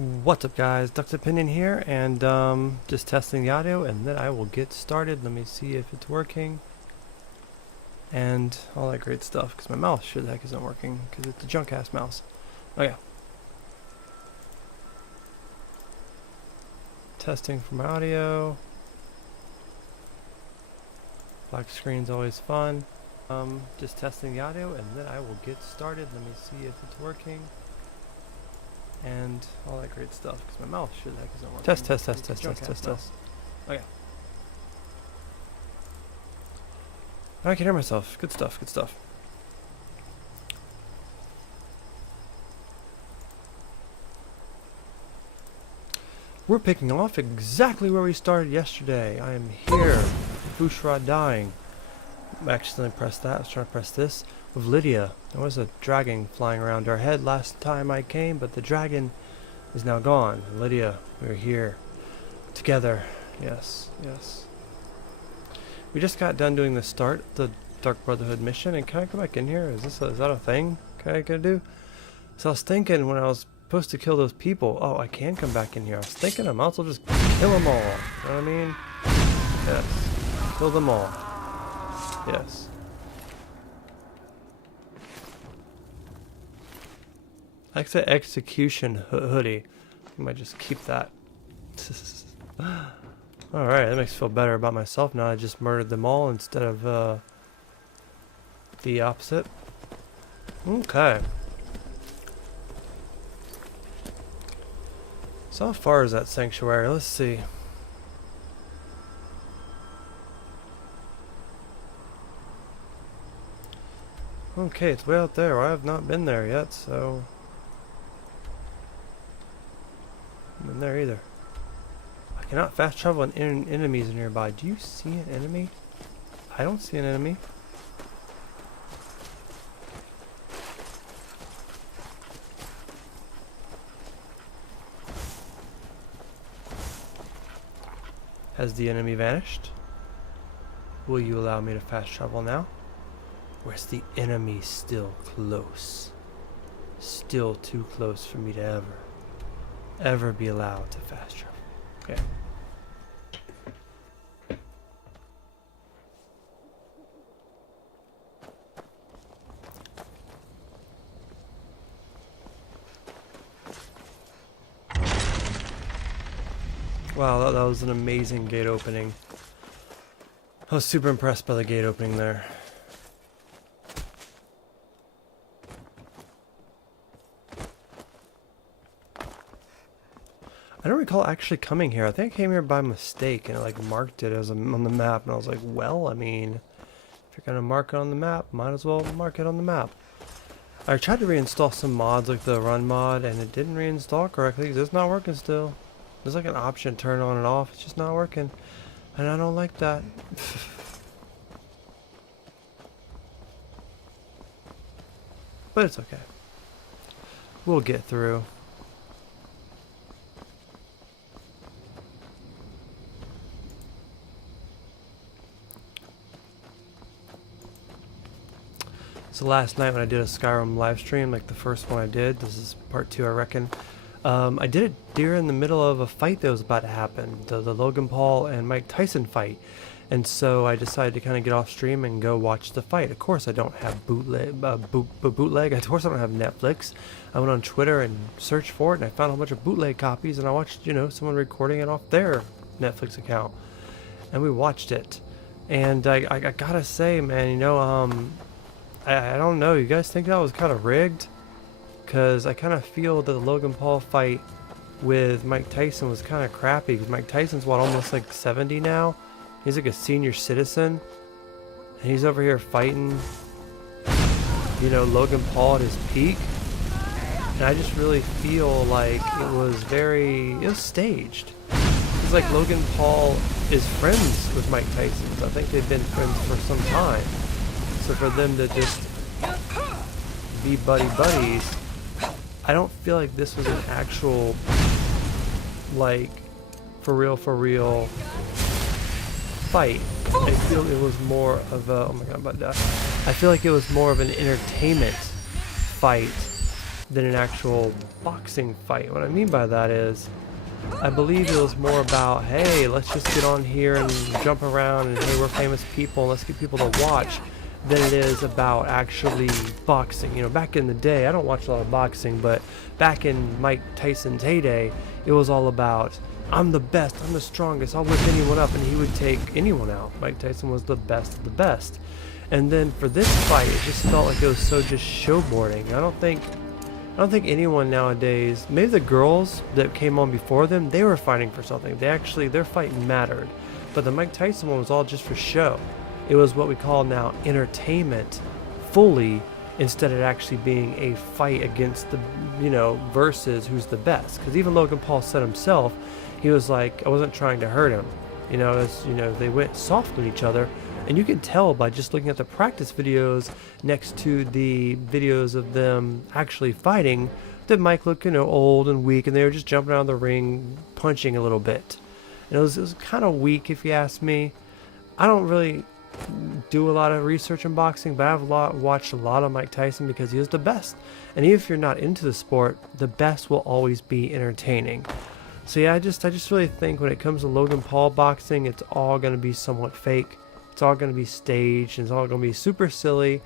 What's up guys, Duck's Opinion here, and just testing the audio and then I will get started. Let me see if it's working and all that great stuff, because my mouse sure the heck isn't working because it's a junk ass mouse. Okay. Testing for my audio. Black screen's always fun. Just testing the audio and then I will get started. Let me see if it's working and all that great stuff, because my mouse sure the heck isn't working. Test. Okay. I can hear myself. Good stuff. We're picking off exactly where we started yesterday. I am here. Bushrod dying. I accidentally pressed that. I was trying to press this. With Lydia. There was a dragon flying around our head last time I came, but the dragon is now gone. Lydia, we're here. Together. Yes. We just got done doing the start, the Dark Brotherhood mission, and can I go back in here? Is that a thing? Can I do? So I was thinking when I was supposed to kill those people, oh, I can come back in here. I was thinking I might as well just kill them all. You know what I mean? Yes. Kill them all. Yes. I like the execution hoodie. I might just keep that. Alright, that makes me feel better about myself now. I just murdered them all instead of the opposite. Okay. So how far is that sanctuary? Let's see. Okay, it's way out there. I have not been there yet, so I haven't been there either. I cannot fast travel and enemies are nearby. Do you see an enemy? I don't see an enemy. Has the enemy vanished? Will you allow me to fast travel now? Or is the enemy still close? Still too close for me to ever be allowed to fast travel. Okay. Wow, that was an amazing gate opening. I was super impressed by the gate opening there. I don't recall actually coming here. I think I came here by mistake and it like marked it as on the map, and I was like, well, I mean, if you're gonna mark it on the map, might as well mark it on the map. I tried to reinstall some mods like the run mod and it didn't reinstall correctly because it's not working still. There's like an option to turn on and off. It's just not working. And I don't like that. But it's okay. We'll get through. So last night when I did a Skyrim live stream, like the first one I did, this is part 2 I reckon, I did it during the middle of a fight that was about to happen, the Logan Paul and Mike Tyson fight, and so I decided to kind of get off stream and go watch the fight. Of course I don't have bootleg, of course I don't have Netflix. I went on Twitter and searched for it and I found a bunch of bootleg copies, and I watched, you know, someone recording it off their Netflix account, and we watched it. And I gotta say, man, you know, I don't know, you guys think that was kind of rigged? Because I kind of feel that the Logan Paul fight with Mike Tyson was kind of crappy, because Mike Tyson's what, almost like 70 now? He's like a senior citizen, and he's over here fighting, you know, Logan Paul at his peak. And I just really feel like it was staged. It's like Logan Paul is friends with Mike Tyson. I think they've been friends for some time. So for them to just be buddies, I don't feel like this was an actual, like, for real fight. I feel it was more of a, oh my god, I'm about to die. I feel like it was more of an entertainment fight than an actual boxing fight. What I mean by that is, I believe it was more about, hey, let's just get on here and jump around, and hey, we're famous people, and let's get people to watch, than it is about actually boxing. You know, back in the day, I don't watch a lot of boxing, but back in Mike Tyson's heyday, it was all about, I'm the best, I'm the strongest, I'll whip anyone up, and he would take anyone out. Mike Tyson was the best of the best. And then for this fight, it just felt like it was so just showboarding. I don't think anyone nowadays, maybe the girls that came on before them, they were fighting for something. Their fight mattered. But the Mike Tyson one was all just for show. It was what we call now entertainment fully, instead of actually being a fight against the, versus who's the best. Because even Logan Paul said himself, he was like, I wasn't trying to hurt him. They went soft on each other. And you can tell by just looking at the practice videos next to the videos of them actually fighting that Mike looked, old and weak, and they were just jumping around the ring, punching a little bit. And it was kind of weak, if you ask me. I don't really do a lot of research in boxing, but I've watched a lot of Mike Tyson because he was the best. And even if you're not into the sport, the best will always be entertaining. So yeah, I just really think when it comes to Logan Paul boxing, it's all going to be somewhat fake. It's all going to be staged, and it's all going to be super silly.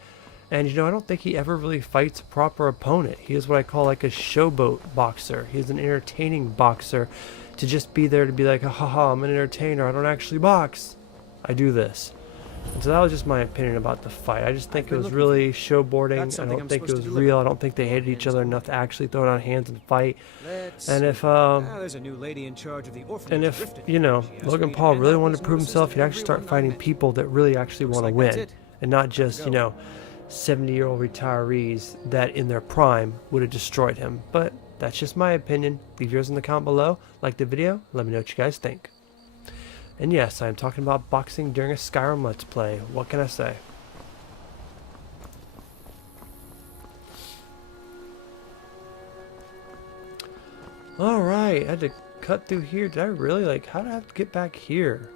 And I don't think he ever really fights a proper opponent. He is what I call like a showboat boxer. He's an entertaining boxer, to just be there to be like, haha, I'm an entertainer, I don't actually box, I do this. And so that was just my opinion about the fight. I just think it was really showboarding. I don't think it was real. I don't think they hated each other enough to actually throw down hands and fight. And if Logan Paul really wanted to prove himself, he'd actually start fighting people that really actually want to win, and not just 70-year-old retirees that in their prime would have destroyed him. But that's just my opinion. Leave yours in the comment below. Like the video. Let me know what you guys think. And yes, I'm talking about boxing during a Skyrim Let's Play. What can I say? Alright, I had to cut through here. Did I really? How did I have to get back here?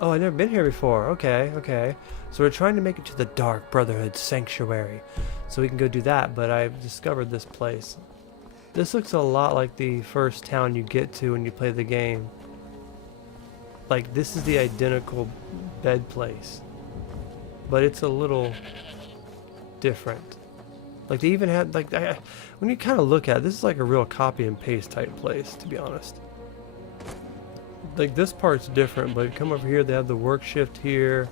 Oh, I've never been here before. Okay. So we're trying to make it to the Dark Brotherhood Sanctuary, so we can go do that, but I've discovered this place. This looks a lot like the first town you get to when you play the game. This is the identical bed place, but it's a little different. They even had, when you kind of look at it, this is like a real copy and paste type place, to be honest. This part's different, but come over here, they have the work shift here.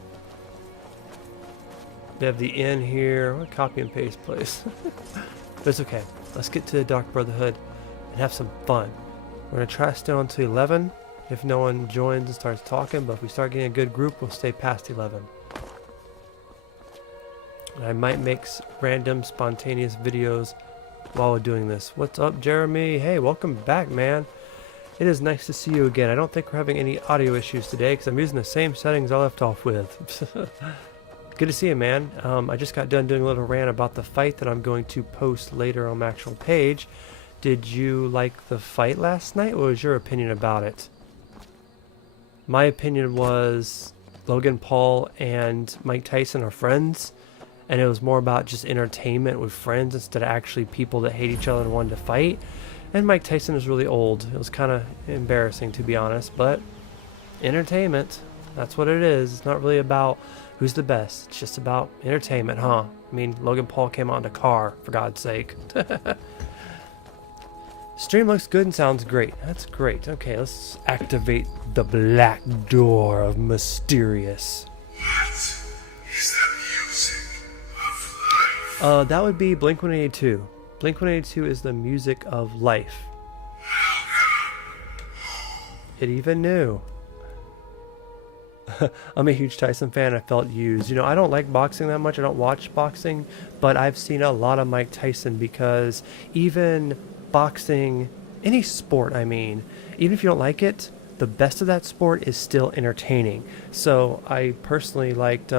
They have the inn here. What a copy and paste place. But it's okay. Let's get to the Dark Brotherhood and have some fun. We're going to try to stay on to 11 if no one joins and starts talking, but if we start getting a good group, we'll stay past 11. And I might make random spontaneous videos while we're doing this. What's up, Jeremy? Hey, welcome back, man. It is nice to see you again. I don't think we're having any audio issues today because I'm using the same settings I left off with. Good to see you, man. I just got done doing a little rant about the fight that I'm going to post later on my actual page. Did you like the fight last night? What was your opinion about it? My opinion was Logan Paul and Mike Tyson are friends, and it was more about just entertainment with friends instead of actually people that hate each other and wanted to fight. And Mike Tyson is really old. It was kind of embarrassing, to be honest, but entertainment, that's what it is. It's not really about who's the best. It's just about entertainment, huh? I mean, Logan Paul came out in a car, for God's sake. Stream looks good and sounds great. That's great. Okay, let's activate the black door of mysterious. What is that music of life? That would be Blink-182. Blink-182 is the music of life. It even knew. I'm a huge Tyson fan. I felt used. I don't like boxing that much. I don't watch boxing, but I've seen a lot of Mike Tyson because even boxing, any sport, I mean, even if you don't like it, the best of that sport is still entertaining. So I personally liked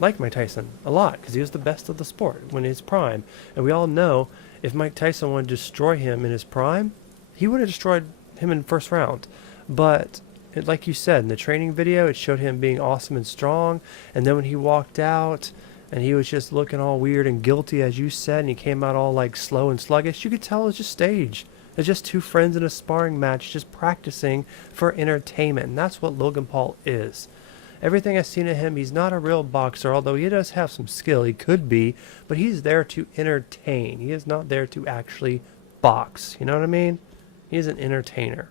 Mike Tyson a lot because he was the best of the sport when in his prime. And we all know if Mike Tyson wanted to destroy him in his prime, he would have destroyed him in the first round. But like you said, in the training video, it showed him being awesome and strong. And then when he walked out, and he was just looking all weird and guilty, as you said, and he came out all like slow and sluggish. You could tell it was just stage. It's just two friends in a sparring match just practicing for entertainment, and that's what Logan Paul is. Everything I've seen of him, he's not a real boxer, although he does have some skill. He could be, but he's there to entertain. He is not there to actually box. You know what I mean? He's an entertainer.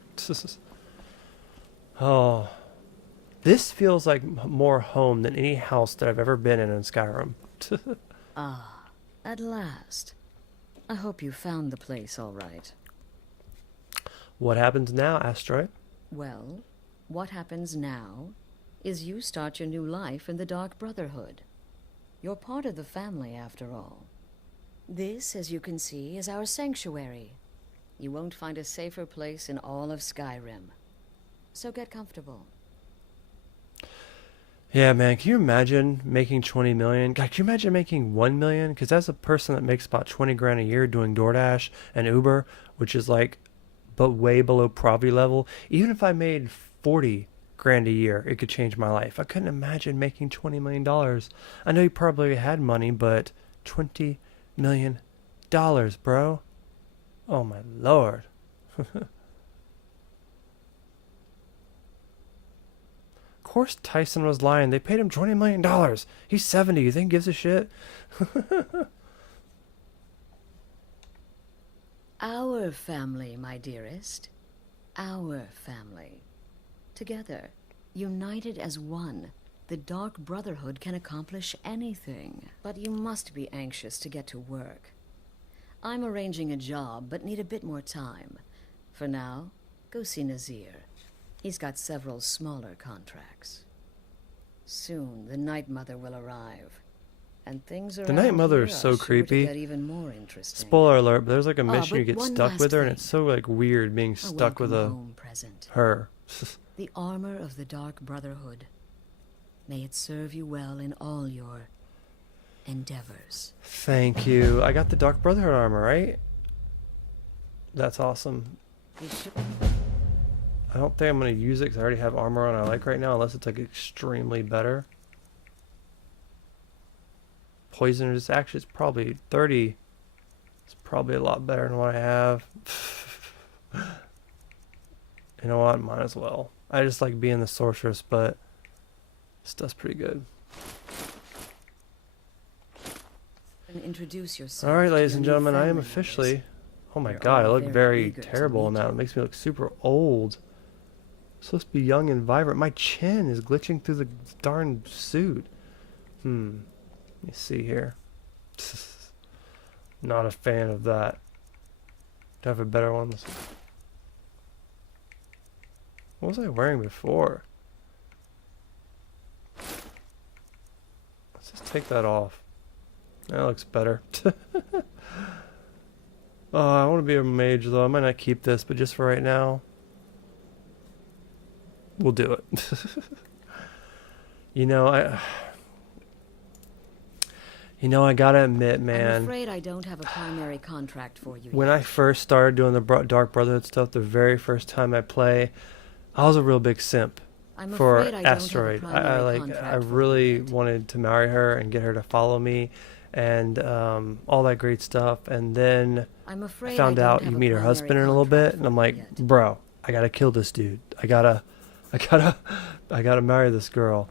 Oh, this feels like more home than any house that I've ever been in Skyrim. Ah, at last. I hope you found the place all right. What happens now, Asteroid? Well, what happens now is you start your new life in the Dark Brotherhood. You're part of the family, after all. This, as you can see, is our sanctuary. You won't find a safer place in all of Skyrim. So get comfortable. Yeah, man, can you imagine making 20 million? God, can you imagine making 1 million? Because as a person that makes about 20 grand a year doing DoorDash and Uber, which is like, but way below poverty level, even if I made 40 grand a year, it could change my life. I couldn't imagine making $20 million. I know you probably had money, but $20 million, bro. Oh my lord. Of course Tyson was lying. They paid him $20 million. He's 70. You think he gives a shit? Our family, my dearest. Our family. Together, united as one, the Dark Brotherhood can accomplish anything. But you must be anxious to get to work. I'm arranging a job, but need a bit more time. For now, go see Nazir. He's got several smaller contracts. Soon, the Night Mother will arrive. And things The Night Mother is so creepy. Get even more interesting. Spoiler alert, but there's like a mission but you get one stuck last with her, and thing. it's so like weird being stuck with a home present. her. The armor of the Dark Brotherhood. May it serve you well in all your endeavors. Thank you. I got the Dark Brotherhood armor, right? That's awesome. You should... I don't think I'm going to use it because I already have armor on I like right now, unless it's like extremely better. Poisonous, actually it's probably 30. It's probably a lot better than what I have. You know what? Might as well. I just like being the sorceress, but stuff's pretty good. Introduce yourself. Alright, to ladies your and new gentlemen, I am family officially... members. Oh my They're god, I all look very very eager to terrible in meet that. you. It makes me look super old. I'm supposed to be young and vibrant. My chin is glitching through the darn suit. Let me see here. Not a fan of that. Do I have a better one? What was I wearing before? Let's just take that off. That looks better. Oh, I want to be a mage though. I might not keep this, but just for right now, we'll do it. You know, I gotta admit, I'm man. afraid I don't have a primary contract for you When yet. I first started doing the Dark Brotherhood stuff, the very first time I play, I was a real big simp I'm for afraid I don't have a Asteroid. primary I contract for you really yet. wanted to marry her and get her to follow me, and all that great stuff. And then I'm afraid I found don't out have you a meet her primary husband in a little contract bit, and for I'm you like, yet. bro, I gotta kill this dude. I gotta marry this girl.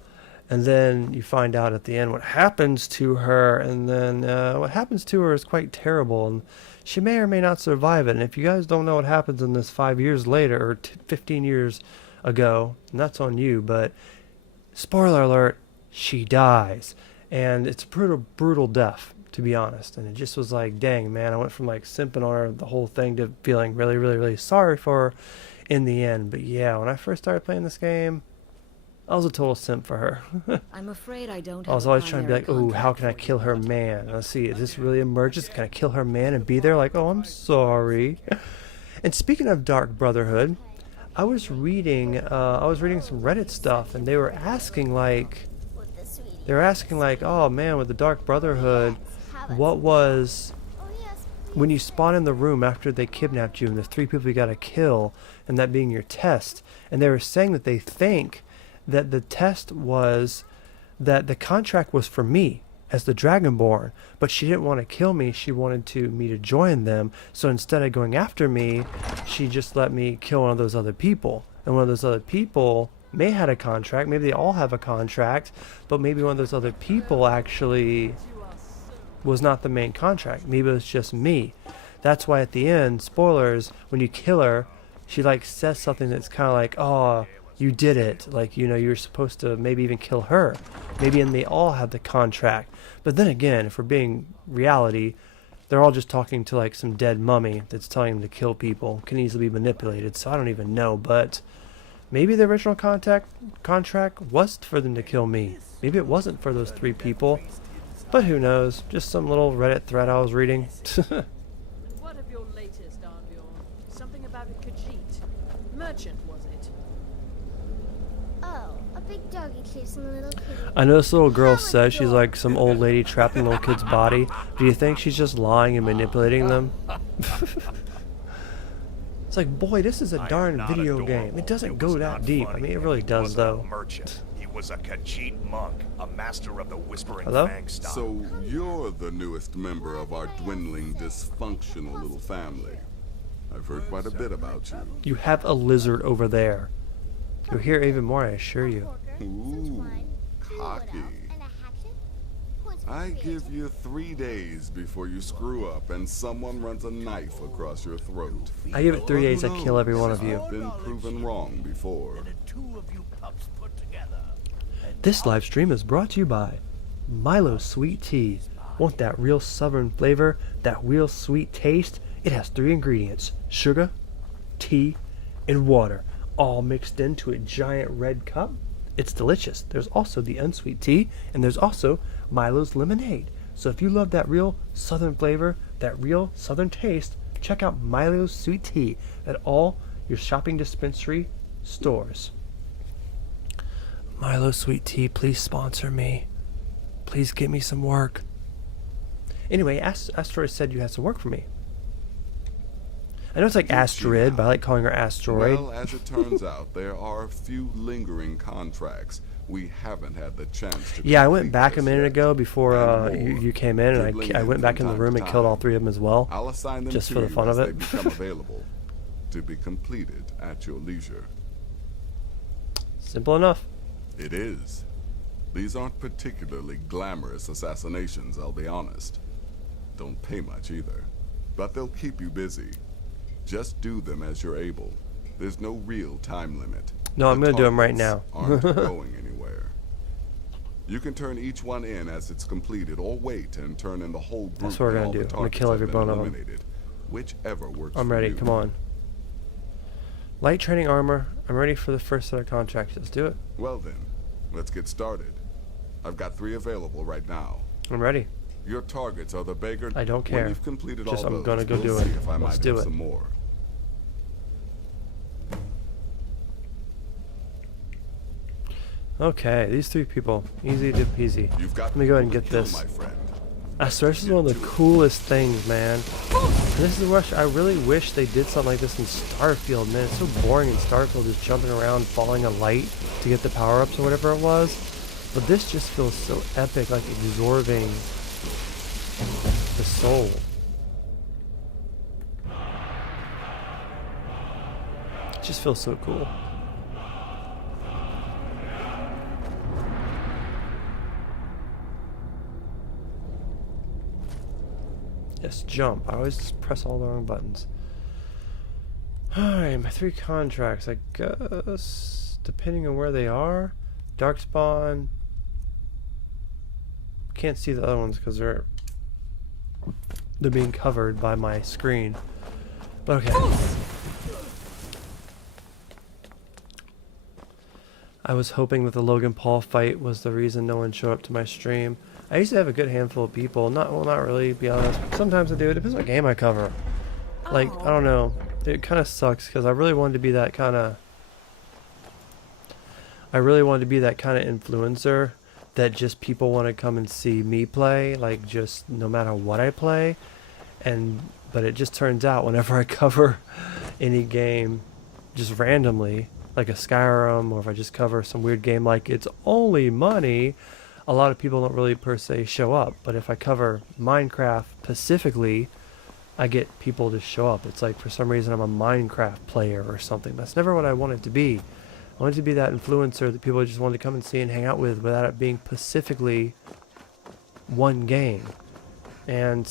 And then you find out at the end what happens to her, and then what happens to her is quite terrible, and she may or may not survive it. And if you guys don't know what happens in this 5 years later, or 15 years ago, and that's on you, but spoiler alert, she dies. And it's a brutal death, to be honest. And it just was like, dang, man, I went from like simping on her the whole thing to feeling really, really, really sorry for her in the end. But yeah, when I first started playing this game, I was a total simp for her. I'm afraid I don't I have was a always trying to be primary like, ooh, how contract can I for you kill her yet. man? Let's see, is this really emergent? Can I kill her man and be there? Like, oh, I'm sorry. And speaking of Dark Brotherhood, I was reading some Reddit stuff, and they were asking like, oh man, with the Dark Brotherhood, what was when you spawn in the room after they kidnapped you, and there's 3 people you gotta kill, and that being your test. And they were saying that they think that the test was that the contract was for me as the Dragonborn, but she didn't want to kill me. She wanted me to join them. So instead of going after me, she just let me kill one of those other people. And one of those other people may had a contract. Maybe they all have a contract, but maybe one of those other people actually was not the main contract. Maybe it was just me. That's why at the end, spoilers, when you kill her, she like says something that's kind of like, oh, you did it. Like, you know, you're supposed to maybe even kill her. Maybe and they all have the contract. But then again, if we're being reality, they're all just talking to like some dead mummy that's telling them to kill people. Can easily be manipulated, so I don't even know. But maybe the original contract was for them to kill me. Maybe it wasn't for those 3 people. But who knows? Just some little Reddit thread I was reading. What of your latest, Arnbjorn? Something about a Khajiit. Merchant, was it? Oh, a big doggy chasing a little kitty. I know this little girl says she's like some old lady trapped in a little kid's body. Do you think she's just lying and manipulating them? It's like, boy, this is a darn video game. It doesn't go that deep. I mean, it really does, though. Merchant. He was a Khajiit monk, a master of the Whispering Hello? Fang style. So you're the newest member of our dwindling, dysfunctional little family. I've heard quite a bit about you. You have a lizard over there. You'll hear even more, I assure you. Ooh, cocky. I give you 3 days before you screw up and someone runs a knife across your throat. I give it 3 days, I kill every one of I've you. been proven wrong before. This live stream is brought to you by Milo Sweet Tea. Want that real southern flavor, that real sweet taste? It has 3 ingredients: sugar, tea, and water, all mixed into a giant red cup. It's delicious. There's also the unsweet tea, and there's also Milo's lemonade. So if you love that real southern flavor, that real southern taste, check out Milo's Sweet Tea at all your shopping dispensary stores. Milo Sweet Tea, please sponsor me. Please get me some work. Anyway, Asteroid said you had some work for me. I know it's like Asteroid, but I like calling her Asteroid. Well, as it turns out, there are a few lingering contracts we haven't had the chance to Yeah, I went complete back a just minute yet. ago before And more. you came in, and Dribbling I went in back from in the time room to and killed all time. 3 of them as well. I'll assign them just to for the you fun as of they it. become available to be completed at your leisure. Simple enough. It is. These aren't particularly glamorous assassinations, I'll be honest. Don't pay much either. But they'll keep you busy. Just do them as you're able. There's no real time limit. No, I'm The gonna do them right targets now. aren't going anywhere. You can turn each one in as it's completed, or wait and turn in the whole group. That's what we're when gonna all do. the I'm gonna targets kill have every been one of 'em. eliminated. Whichever works I'm for ready. you. Come on. Light training armor. I'm ready for the first set of contracts. Let's do it. Well then, let's get started. I've got 3 available right now. I'm ready. Your targets are the beggar. I don't care. When you've completed Just all I'm those, gonna go we'll do see it. if I Let's might do have it. some more. Okay, these 3 people. Easy to peasy. You've got Let me go ahead and people get to kill, this. my friend. I swear this is one of the coolest things, man. This is what I really wish they did something like this in Starfield, man. It's so boring in Starfield, just jumping around, falling a light to get the power-ups or whatever it was. But this just feels so epic, like absorbing the soul. It just feels so cool. Yes, jump. I always just press all the wrong buttons. Alright, my 3 contracts, I guess, depending on where they are. Darkspawn. Can't see the other ones because they're being covered by my screen. But okay. I was hoping that the Logan Paul fight was the reason no one showed up to my stream. I used to have a good handful of people. Not really, to be honest. Sometimes I do. It depends what game I cover. Like, I don't know. It kind of sucks because I really wanted to be that kind of... influencer that just people want to come and see me play, like just no matter what I play. But it just turns out whenever I cover any game just randomly, like a Skyrim, or if I just cover some weird game like It's Only Money, a lot of people don't really per se show up. But if I cover Minecraft specifically, I get people to show up. It's like for some reason I'm a Minecraft player or something. That's never what I wanted to be. I wanted to be that influencer that people just wanted to come and see and hang out with without it being specifically one game. And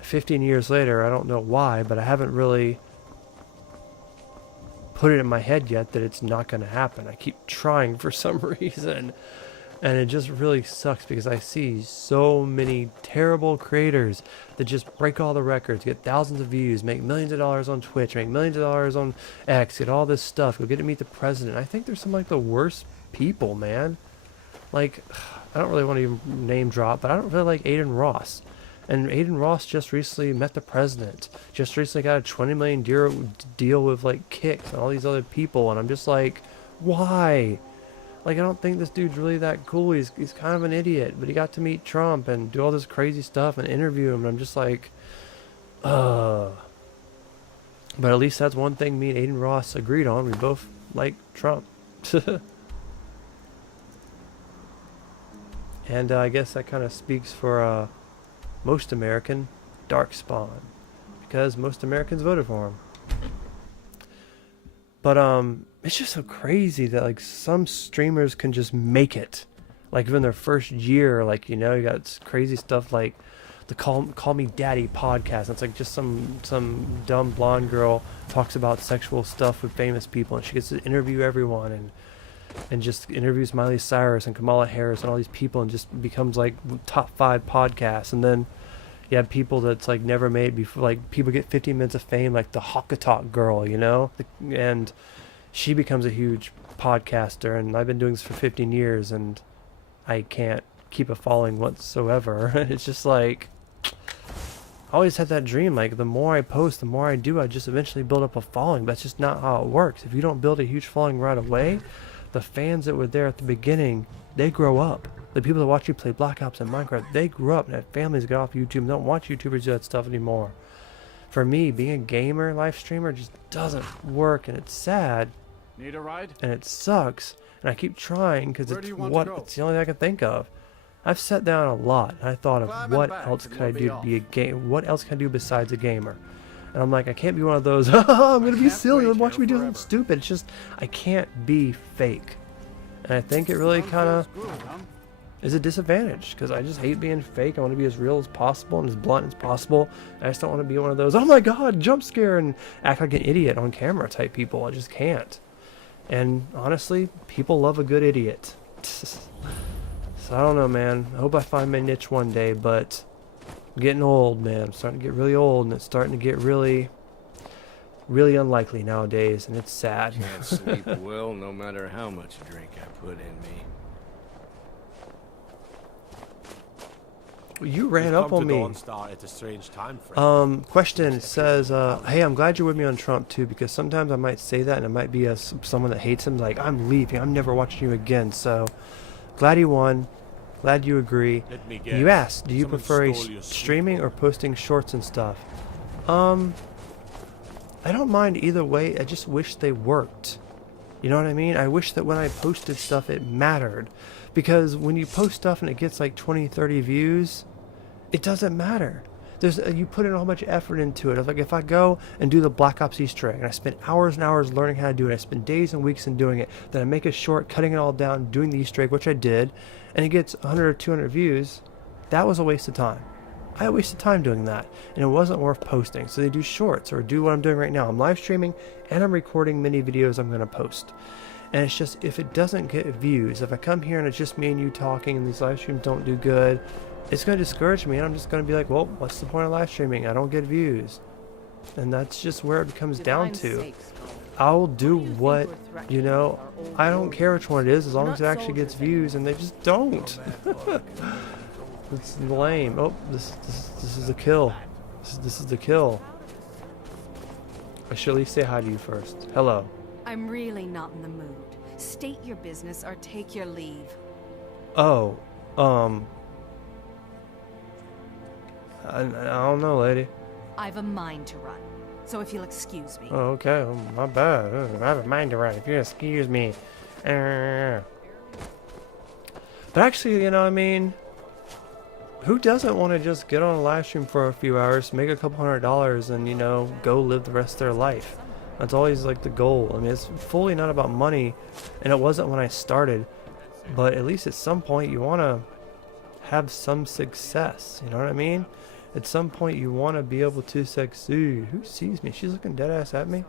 15 years later, I don't know why, but I haven't really put it in my head yet that it's not going to happen. I keep trying for some reason. And it just really sucks because I see so many terrible creators that just break all the records, get thousands of views, make millions of dollars on Twitch, make millions of dollars on X, get all this stuff, go get to meet the president. I think they're some like the worst people, man. Like, I don't really want to even name drop, but I don't really like Aiden Ross. And Aiden Ross just recently met the president. Just recently got a $20 million deal with like Kicks and all these other people. And I'm just like, why? Like, I don't think this dude's really that cool. He's kind of an idiot, but he got to meet Trump and do all this crazy stuff and interview him. And I'm just like, But at least that's one thing me and Aiden Ross agreed on. We both like Trump. And I guess that kind of speaks for most American Darkspawn, because most Americans voted for him. But it's just so crazy that like some streamers can just make it, like even their first year. Like, you know, you got crazy stuff like the Call Me Daddy podcast. It's like just some dumb blonde girl talks about sexual stuff with famous people, and she gets to interview everyone and just interviews Miley Cyrus and Kamala Harris and all these people, and just becomes like top 5 podcasts. And then you have people that's like never made before, like people get 15 minutes of fame, like the Hawkatalk girl, you know, and she becomes a huge podcaster. And I've been doing this for 15 years and I can't keep a following whatsoever. It's just like, I always had that dream, like the more I post, the more I do, I just eventually build up a following. That's just not how it works. If you don't build a huge following right away, the fans that were there at the beginning, they grow up. The people that watch you play Black Ops and Minecraft, they grew up and have families get off YouTube and don't watch YouTubers do that stuff anymore. For me, being a gamer, live streamer, just doesn't work, and it's sad. Need a ride? And it sucks. And I keep trying because it's it's the only thing I can think of. I've sat down a lot and I thought of what else could I do to be a game? What else can I do besides a gamer? And I'm like, I can't be one of those, I'm going to be silly, watch me do something stupid. It's just, I can't be fake. And I think it really kind of is a disadvantage, because I just hate being fake. I want to be as real as possible and as blunt as possible. I just don't want to be one of those, oh my god, jump scare, and act like an idiot on camera type people. I just can't. And honestly, people love a good idiot. So I don't know, man. I hope I find my niche one day, but I'm getting old, man. I'm starting to get really old, and it's starting to get really unlikely nowadays, and it's sad. Can't sleep well no matter how much drink I put in me. You ran up on me. At a strange time frame. Question says, hey, I'm glad you're with me on Trump too, because sometimes I might say that and it might be someone that hates him, like, I'm leaving, I'm never watching you again. So glad he won, glad you agree. Let me guess. You asked, do you Someone prefer stole your streaming or posting shorts and stuff? I don't mind either way. I just wish they worked. You know what I mean? I wish that when I posted stuff it mattered. Because when you post stuff and it gets like 20, 30 views, it doesn't matter. You put in a whole bunch of effort into it. Like if I go and do the Black Ops Easter egg, and I spend hours and hours learning how to do it, I spend days and weeks in doing it, then I make a short, cutting it all down, doing the Easter egg, which I did, and it gets 100 or 200 views, that was a waste of time. I wasted time doing that, and it wasn't worth posting. So they do shorts, or do what I'm doing right now. I'm live streaming, and I'm recording mini videos I'm going to post. And it's just, if it doesn't get views, if I come here and it's just me and you talking and these live streams don't do good, it's going to discourage me, and I'm just going to be like, well, what's the point of live streaming? I don't get views. And that's just where it comes down to. I'll do what, you know, I don't care which one it is, as long as it actually gets views, and they just don't. It's lame. Oh, this is a kill. This is the kill. I should at least say hi to you first. Hello. I'm really not in the mood. State your business or take your leave. Oh, I don't know, lady. I've a mind to run, so if you'll excuse me. Oh, okay. Oh, my bad. I have a mind to run. If you excuse me. But But actually, you know, I mean, who doesn't want to just get on a live stream for a few hours, make a couple $100, and, you know, go live the rest of their life? That's always like the goal. I mean, it's fully not about money, and it wasn't when I started, but at least at some point you want to have some success, you know what I mean? At some point you want to be able to succeed. Who sees me? She's looking dead ass at me.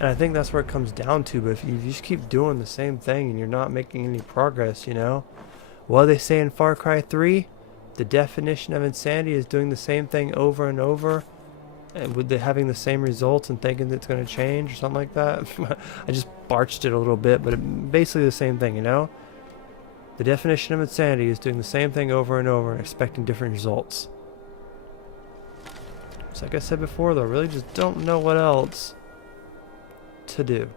And I think that's where it comes down to. But if you just keep doing the same thing and you're not making any progress, you know, what do they say in Far Cry 3? The definition of insanity is doing the same thing over and over, and with having the same results and thinking that it's going to change or something like that. I just barched it a little bit, but basically the same thing, you know? The definition of insanity is doing the same thing over and over and expecting different results. So like I said before, though, really just don't know what else to do.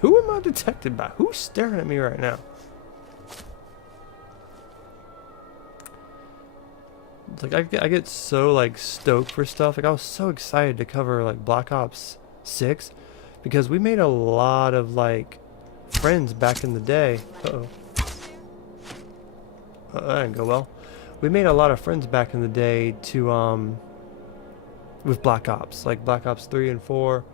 Who am I detected by? Who's staring at me right now? It's like I get so like stoked for stuff. Like I was so excited to cover like Black Ops 6 because we made a lot of like friends back in the day. That didn't go well. We made a lot of friends back in the day to with Black Ops, like Black Ops 3 and 4.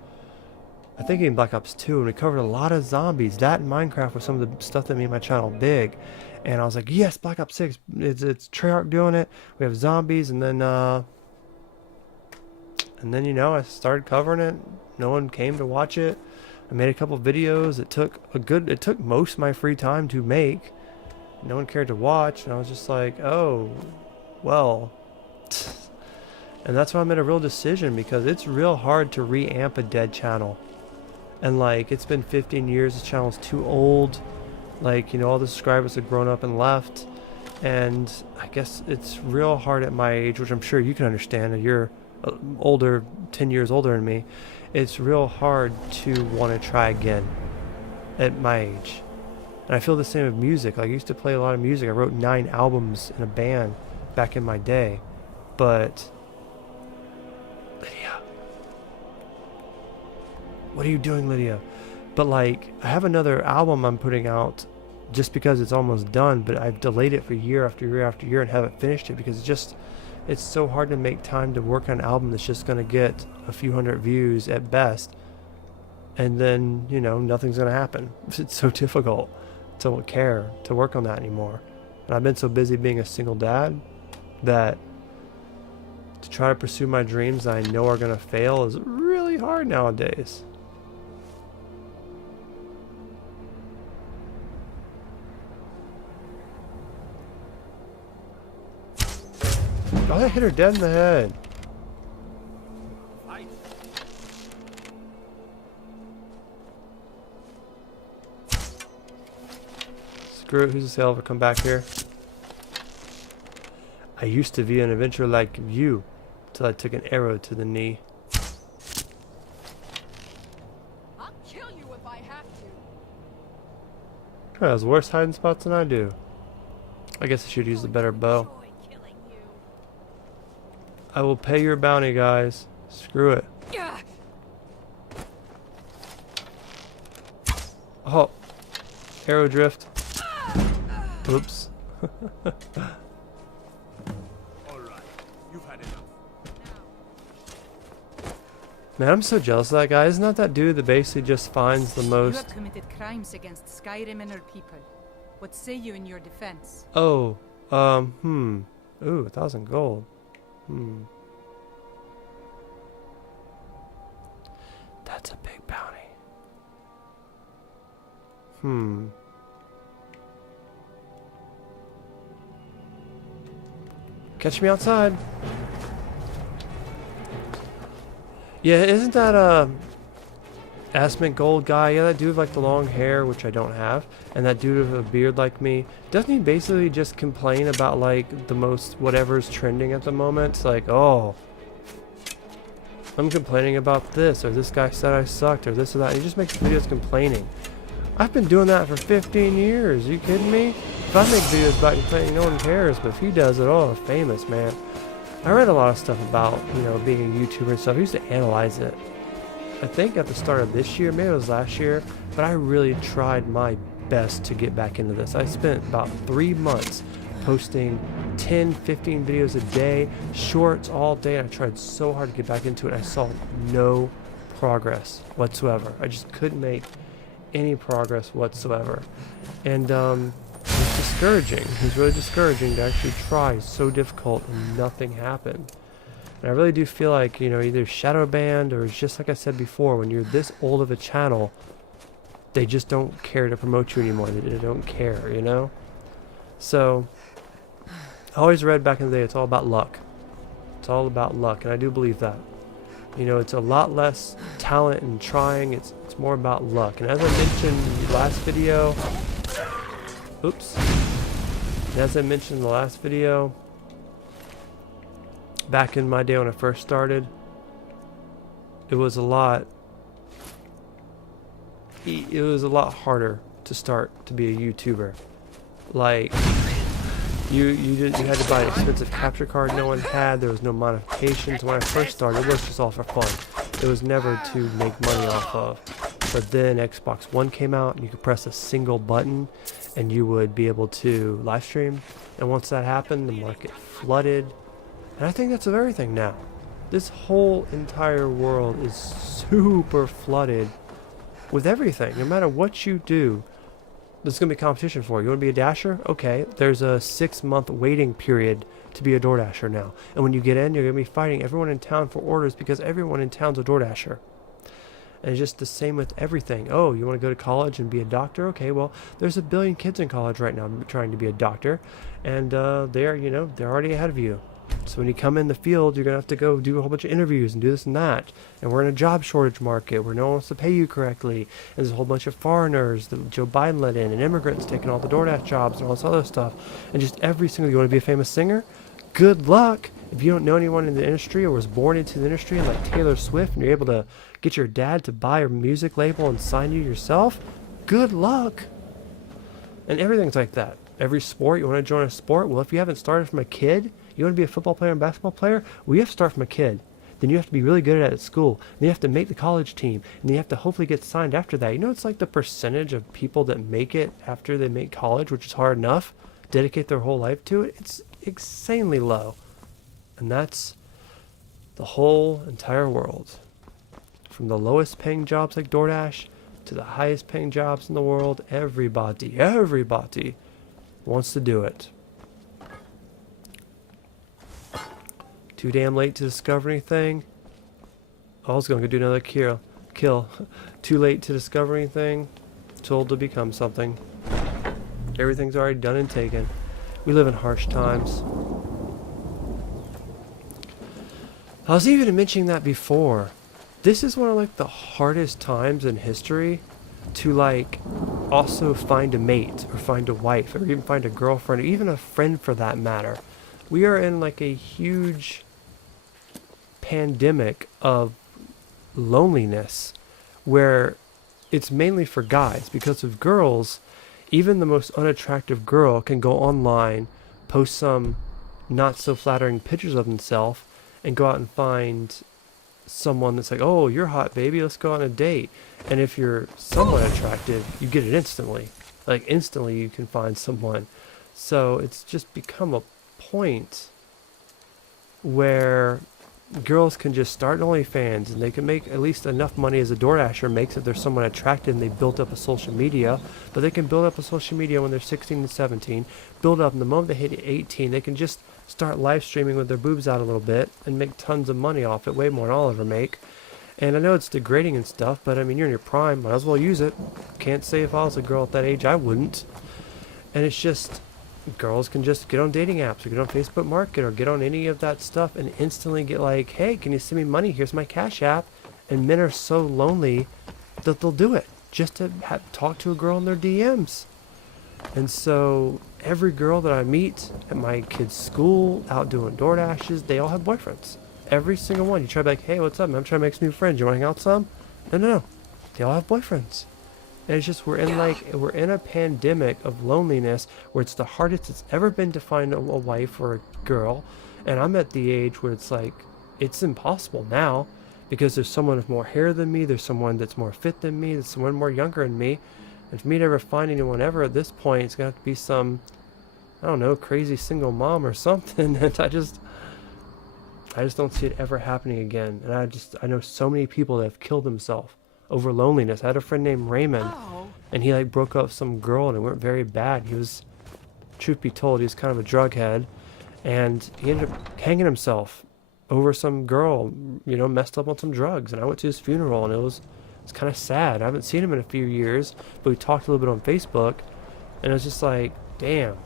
I think in Black Ops 2, and we covered a lot of zombies. That and Minecraft was some of the stuff that made my channel big. And I was like, yes, Black Ops 6, it's Treyarch doing it. We have zombies, and then you know, I started covering it. No one came to watch it. I made a couple videos. It took most of my free time to make. No one cared to watch, and I was just like, oh, well. And that's why I made a real decision, because it's real hard to re-amp a dead channel. And like, it's been 15 years, this channel's too old. Like, you know, all the subscribers have grown up and left. And I guess it's real hard at my age, which I'm sure you can understand, that you're older, 10 years older than me. It's real hard to want to try again at my age. And I feel the same with music. Like, I used to play a lot of music. I wrote 9 albums in a band back in my day. But Lydia, what are you doing, Lydia? But like, I have another album I'm putting out just because it's almost done, but I've delayed it for year after year after year and haven't finished it because it's so hard to make time to work on an album that's just going to get a few hundred views at best, and then, you know, nothing's going to happen. It's so difficult to care to work on that anymore. And I've been so busy being a single dad that to try to pursue my dreams that I know are going to fail is really hard nowadays. Oh, I hit her dead in the head. Screw it, who's this hell ever come back here? I used to be an adventurer like you, till I took an arrow to the knee. I'll kill you if I have to. He has worse hiding spots than I do. I guess I should use the better bow. I will pay your bounty, guys. Screw it. Oh. Arrow drift. Oops. Man, I'm so jealous of that guy. Isn't that dude that basically just finds the You most... have committed crimes against Skyrim and her people. What say you in your defense? Oh. Ooh, 1,000 gold. That's a big bounty. Catch me outside. Yeah, isn't that Asmint Gold guy? Yeah, that dude with like the long hair, which I don't have, and that dude with a beard like me. Doesn't he basically just complain about like the most whatever's trending at the moment? It's like, oh, I'm complaining about this, or this guy said I sucked, or this or that. He just makes videos complaining. I've been doing that for 15 years. Are you kidding me? If I make videos about complaining, no one cares. But if he does it, oh, famous, man. I read a lot of stuff about, you know, being a YouTuber and stuff. I used to analyze it. I think at the start of this year, maybe it was last year, but I really tried my best to get back into this. I spent about 3 months posting 10, 15 videos a day, shorts all day, and I tried so hard to get back into it. I saw no progress whatsoever. I just couldn't make any progress whatsoever. And it's discouraging. It was really discouraging to actually try. It's so difficult and nothing happened. And I really do feel like, you know, either shadow banned or it's just like I said before, when you're this old of a channel, they just don't care to promote you anymore. They don't care, you know? So, I always read back in the day, it's all about luck. It's all about luck, and I do believe that. You know, it's a lot less talent and trying, it's more about luck. And as I mentioned in the last video, oops. And as I mentioned in the last video, back in my day when I first started, it was a lot harder to start to be a YouTuber. Like, you had to buy an expensive capture card no one had. There was no modifications. When I first started, it was just all for fun. It was never to make money off of. But then Xbox One came out and you could press a single button and you would be able to live stream. And once that happened, the market flooded. And I think that's of everything now. This whole entire world is super flooded with everything. No matter what you do, there's going to be competition for it. You want to be a Dasher? Okay, there's a 6-month waiting period to be a DoorDasher now. And when you get in, you're going to be fighting everyone in town for orders because everyone in town's a DoorDasher. And it's just the same with everything. Oh, you want to go to college and be a doctor? Okay, well, there's 1 billion kids in college right now trying to be a doctor. And they're already ahead of you. So when you come in the field, you're going to have to go do a whole bunch of interviews and do this and that. And we're in a job shortage market where no one wants to pay you correctly. And there's a whole bunch of foreigners that Joe Biden let in and immigrants taking all the DoorDash jobs and all this other stuff. And just every single, you want to be a famous singer? Good luck. If you don't know anyone in the industry or was born into the industry like Taylor Swift and you're able to get your dad to buy a music label and sign you yourself, good luck. And everything's like that. Every sport, you want to join a sport? Well, if you haven't started from a kid, you want to be a football player and basketball player? Well, you have to start from a kid. Then you have to be really good at it at school. Then you have to make the college team. And then you have to hopefully get signed after that. You know, it's like the percentage of people that make it after they make college, which is hard enough, dedicate their whole life to it. It's insanely low. And that's the whole entire world. From the lowest paying jobs like DoorDash to the highest paying jobs in the world, everybody wants to do it. Too damn late to discover anything. I was going to do another kill. Too late to discover anything. Too old to become something. Everything's already done and taken. We live in harsh times. I was even mentioning that before. This is one of like the hardest times in history to like also find a mate or find a wife or even find a girlfriend or even a friend for that matter. We are in like a huge pandemic of loneliness where it's mainly for guys, because of girls, even the most unattractive girl can go online, post some not so flattering pictures of themselves and go out and find someone that's like, oh, you're hot, baby, let's go on a date. And if you're somewhat attractive, you get it instantly. Like instantly you can find someone. So it's just become a point where girls can just start an OnlyFans and they can make at least enough money as a DoorDasher makes if they're someone attractive and they built up a social media. But they can build up a social media when they're 16 and 17, build up, and the moment they hit 18, they can just start live streaming with their boobs out a little bit and make tons of money off it, way more than I'll ever make. And I know it's degrading and stuff, but I mean, you're in your prime, might as well use it. Can't say if I was a girl at that age, I wouldn't. And it's just, girls can just get on dating apps or get on Facebook Market or get on any of that stuff and instantly get like, hey, can you send me money? Here's my Cash App. And men are so lonely that they'll do it just to talk to a girl in their DMs. And so every girl that I meet at my kids' school, out doing DoorDashes, they all have boyfriends. Every single one. You try to be like, hey, what's up, man? I'm trying to make some new friends. You want to hang out some? No. They all have boyfriends. And it's just, we're in a pandemic of loneliness where it's the hardest it's ever been to find a wife or a girl. And I'm at the age where it's like, it's impossible now because there's someone with more hair than me, there's someone that's more fit than me, there's someone more younger than me. And for me to ever find anyone ever at this point, it's going to have to be some, I don't know, crazy single mom or something. And I just don't see it ever happening again. And I know so many people that have killed themselves over loneliness. I had a friend named Raymond, and he like broke up with some girl, and it went very bad. He was, truth be told, he was kind of a drug head, and he ended up hanging himself over some girl, you know, messed up on some drugs. And I went to his funeral, and it's kind of sad. I haven't seen him in a few years, but we talked a little bit on Facebook, and it was just like, damn.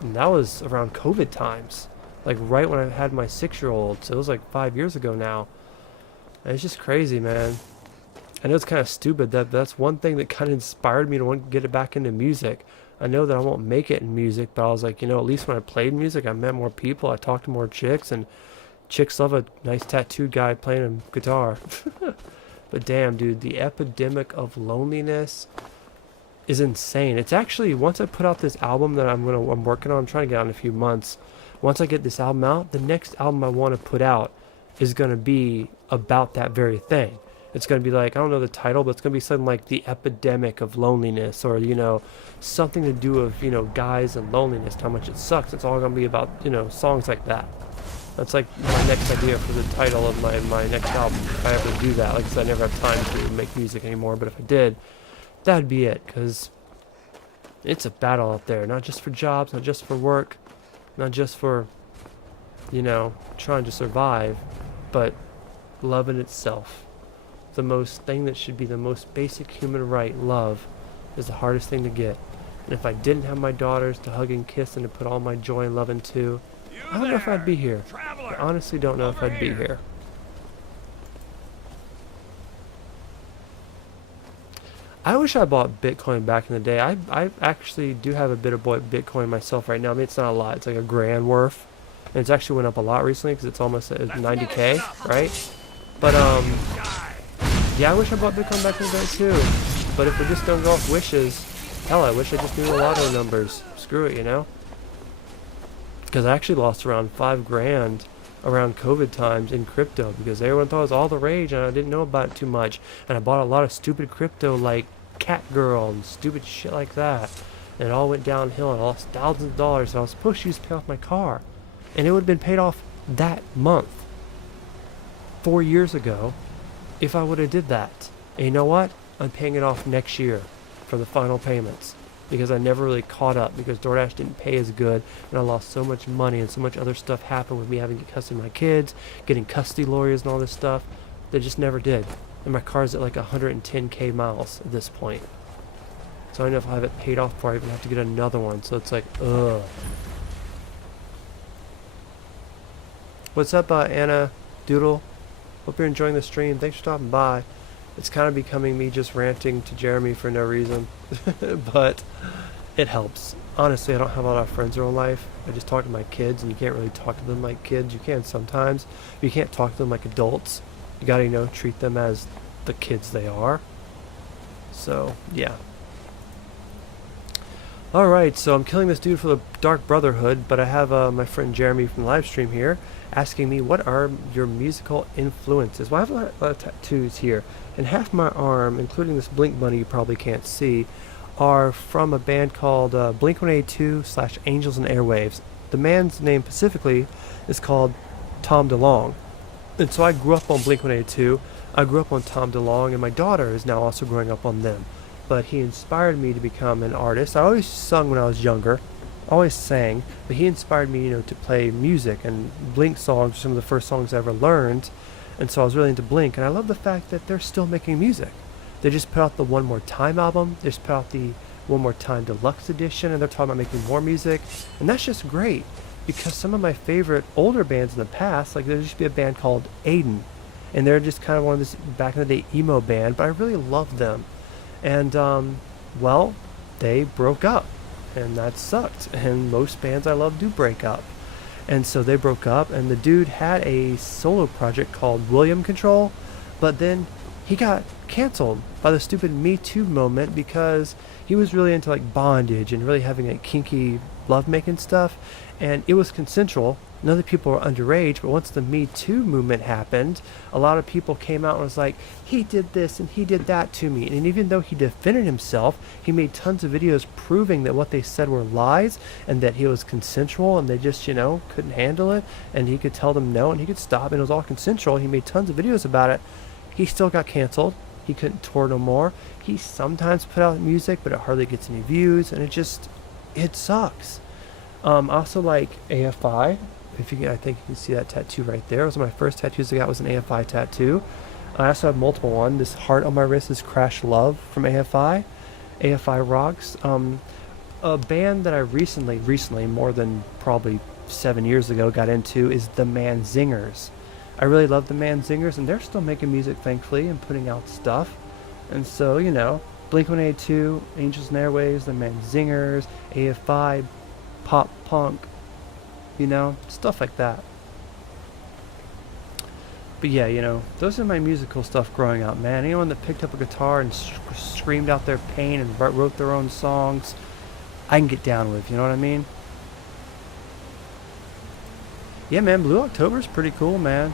And that was around COVID times, like right when I had my 6-year-old, so it was like 5 years ago now. And it's just crazy, man. I know it's kind of stupid, that's one thing that kind of inspired me to want to get it back into music. I know that I won't make it in music, but I was like, you know, at least when I played music, I met more people, I talked to more chicks, and chicks love a nice tattooed guy playing a guitar. But damn, dude, the epidemic of loneliness is insane. It's actually, once I put out this album that I'm working on, I'm trying to get out in a few months. Once I get this album out, the next album I want to put out is going to be about that very thing. It's going to be like, I don't know the title, but it's going to be something like The Epidemic of Loneliness, or, you know, something to do with, you know, guys and loneliness, how much it sucks. It's all going to be about, you know, songs like that. That's like my next idea for the title of my next album, if I ever do that. Like I said, I never have time to make music anymore, but if I did, that'd be it, because it's a battle out there, not just for jobs, not just for work, not just for, you know, trying to survive, but love in itself. The most thing that should be the most basic human right, love, is the hardest thing to get. And if I didn't have my daughters to hug and kiss and to put all my joy and love into, I don't know if I'd be here. I honestly don't know if I'd be here. I wish I bought Bitcoin back in the day. I actually do have a bit of Bitcoin myself right now. I mean, it's not a lot. It's like $1,000 worth. And it's actually went up a lot recently because it's almost at 90K, right? But, yeah, I wish I bought Bitcoin back in the day too. But if we just don't go off wishes, hell, I wish I just knew the lotto numbers. Screw it, you know? Because I actually lost around $5,000 around COVID times in crypto because everyone thought it was all the rage and I didn't know about it too much. And I bought a lot of stupid crypto like Cat Girl and stupid shit like that. And it all went downhill and I lost thousands of dollars that I was supposed to use to pay off my car. And it would have been paid off that month, 4 years ago, if I would have did that. And you know what? I'm paying it off next year for the final payments because I never really caught up because DoorDash didn't pay as good and I lost so much money and so much other stuff happened with me having to get custody of my kids, getting custody lawyers and all this stuff. They just never did. And my car's at like 110K miles at this point. So I don't know if I have it paid off before I even have to get another one. So it's like, ugh. What's up, Anna Doodle? Hope you're enjoying the stream. Thanks for stopping by. It's kind of becoming me just ranting to Jeremy for no reason. But it helps. Honestly, I don't have a lot of friends in real life. I just talk to my kids, and you can't really talk to them like kids. You can sometimes. But you can't talk to them like adults. You gotta, you know, treat them as the kids they are. So, yeah. Alright, so I'm killing this dude for the Dark Brotherhood, but I have my friend Jeremy from the live stream here asking me, what are your musical influences? Well, I have a lot of tattoos here, and half my arm, including this Blink bunny you probably can't see, are from a band called Blink-182 / Angels and Airwaves. The man's name specifically is called Tom DeLonge. And so I grew up on Blink-182, I grew up on Tom DeLonge, and my daughter is now also growing up on them. But he inspired me to become an artist. I always sung when I was younger, always sang, but he inspired me, you know, to play music, and Blink songs were some of the first songs I ever learned, and so I was really into Blink, and I love the fact that they're still making music. They just put out the One More Time album, they just put out the One More Time Deluxe Edition, and they're talking about making more music, and that's just great, because some of my favorite older bands in the past, like there used to be a band called Aiden, and they're just kind of one of this back in the day emo band, but I really loved them. And, well, they broke up, and that sucked, and most bands I love do break up. And so they broke up, and the dude had a solo project called William Control, but then he got canceled by the stupid Me Too moment because he was really into, like, bondage and really having, like, kinky lovemaking stuff, and it was consensual, and other people were underage. But once the Me Too movement happened, a lot of people came out and was like, he did this and he did that to me. And even though he defended himself, he made tons of videos proving that what they said were lies and that he was consensual and they just, you know, couldn't handle it. And he could tell them no and he could stop, and it was all consensual. He made tons of videos about it. He still got canceled. He couldn't tour no more. He sometimes put out music, but it hardly gets any views, and it sucks. I also like AFI. If you can, I think you can see that tattoo right there. It was one of my first tattoos I got, was an AFI tattoo. I also have multiple ones. This heart on my wrist is Crash Love from AFI. AFI rocks. A band that I recently, more than probably 7 years ago, got into is the Man Zingers. I really love the Man Zingers, and they're still making music, thankfully, and putting out stuff. And so, you know, Blink-182, Angels and Airwaves, the Man Zingers, AFI, pop punk, you know, stuff like that. But yeah, you know, those are my musical stuff growing up, man. Anyone that picked up a guitar and screamed out their pain and wrote their own songs, I can get down with, you know what I mean? Yeah, man, Blue October's pretty cool, man.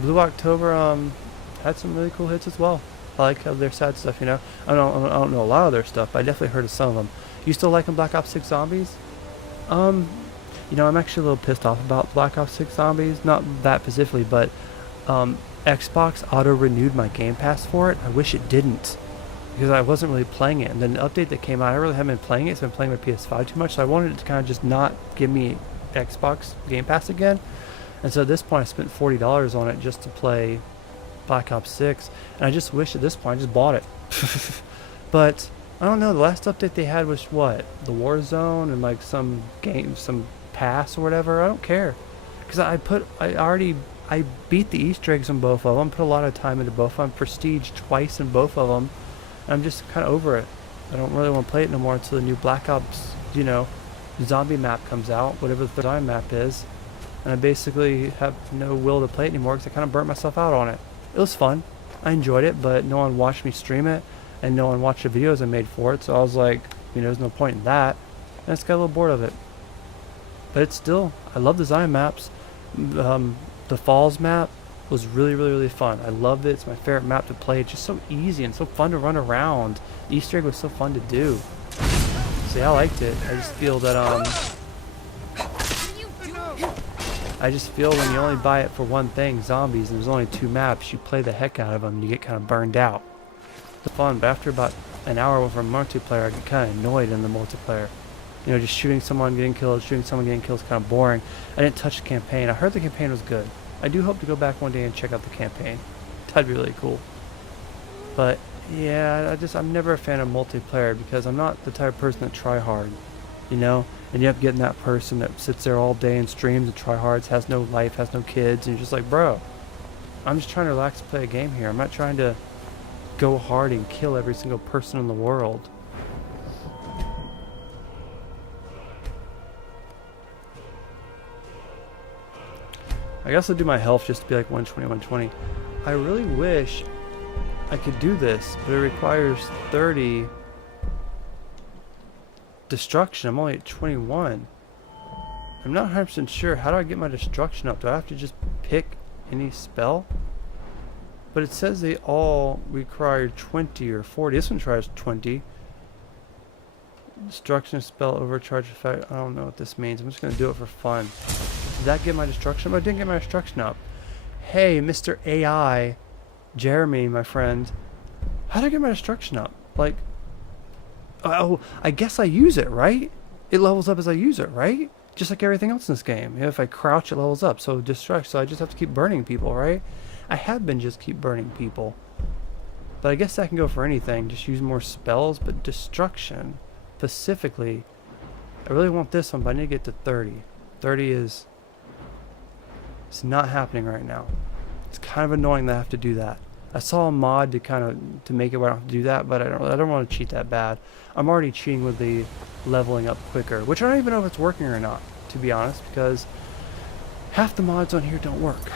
Blue October had some really cool hits as well. I like how their sad stuff, you know. I don't know a lot of their stuff, but I definitely heard of some of them. You still liking Black Ops 6 Zombies? You know, I'm actually a little pissed off about Black Ops 6 Zombies. Not that specifically, but Xbox auto-renewed my Game Pass for it. I wish it didn't, because I wasn't really playing it. And then the update that came out, I really haven't been playing it, so I've been playing my PS5 too much, so I wanted it to kind of just not give me Xbox Game Pass again. And so at this point I spent $40 on it just to play Black Ops 6, and I just wish at this point I just bought it. But I don't know, the last update they had was what, the Warzone and like some game, some pass or whatever. I don't care, because I beat the Easter eggs on both of them, put a lot of time into both of them, prestige twice in both of them, and I'm just kind of over it. I don't really want to play it no more until the new Black Ops, you know, zombie map comes out, whatever the zombie map is. And I basically have no will to play it anymore because I kind of burnt myself out on it. It was fun. I enjoyed it, but no one watched me stream it, and no one watched the videos I made for it, so I was like, you know, there's no point in that. And I just got a little bored of it. But it's still, I love the zombie maps. The Falls map was really, really, really fun. I loved it. It's my favorite map to play. It's just so easy and so fun to run around. The Easter egg was so fun to do. So yeah, I liked it. I just feel that I just feel when you only buy it for one thing, zombies, and there's only 2 maps, you play the heck out of them and you get kind of burned out. It's fun, but after about an hour over multiplayer, I get kind of annoyed in the multiplayer. You know, just shooting someone, getting killed, shooting someone, getting killed is kind of boring. I didn't touch the campaign. I heard the campaign was good. I do hope to go back one day and check out the campaign. That'd be really cool. But yeah, I'm never a fan of multiplayer because I'm not the type of person that try hard, you know? And you end up getting that person that sits there all day and streams and try hards, has no life, has no kids, and you're just like, bro, I'm just trying to relax and play a game here. I'm not trying to go hard and kill every single person in the world. I guess I'll do my health just to be like 120, 120. I really wish I could do this, but it requires 30 destruction. I'm only at 21. I'm not 100% sure. How do I get my destruction up? Do I have to just pick any spell? But it says they all require 20 or 40. This one tries 20. Destruction spell overcharge effect. I don't know what this means. I'm just going to do it for fun. Did that get my destruction up? I didn't get my destruction up. Hey, Mr. AI, Jeremy, my friend. How did I get my destruction up? Like, oh, I guess I use it, right? It levels up as I use it, right? Just like everything else in this game. If I crouch, it levels up. So destruct. So I just have to keep burning people, right? I have been just keep burning people. But I guess that can go for anything. Just use more spells. But destruction, specifically, I really want this one, but I need to get to 30. 30 is... It's not happening right now. It's kind of annoying that I have to do that. I saw a mod to make it where I don't have to do that, but I don't want to cheat that bad. I'm already cheating with the leveling up quicker, which I don't even know if it's working or not, to be honest, because half the mods on here don't work.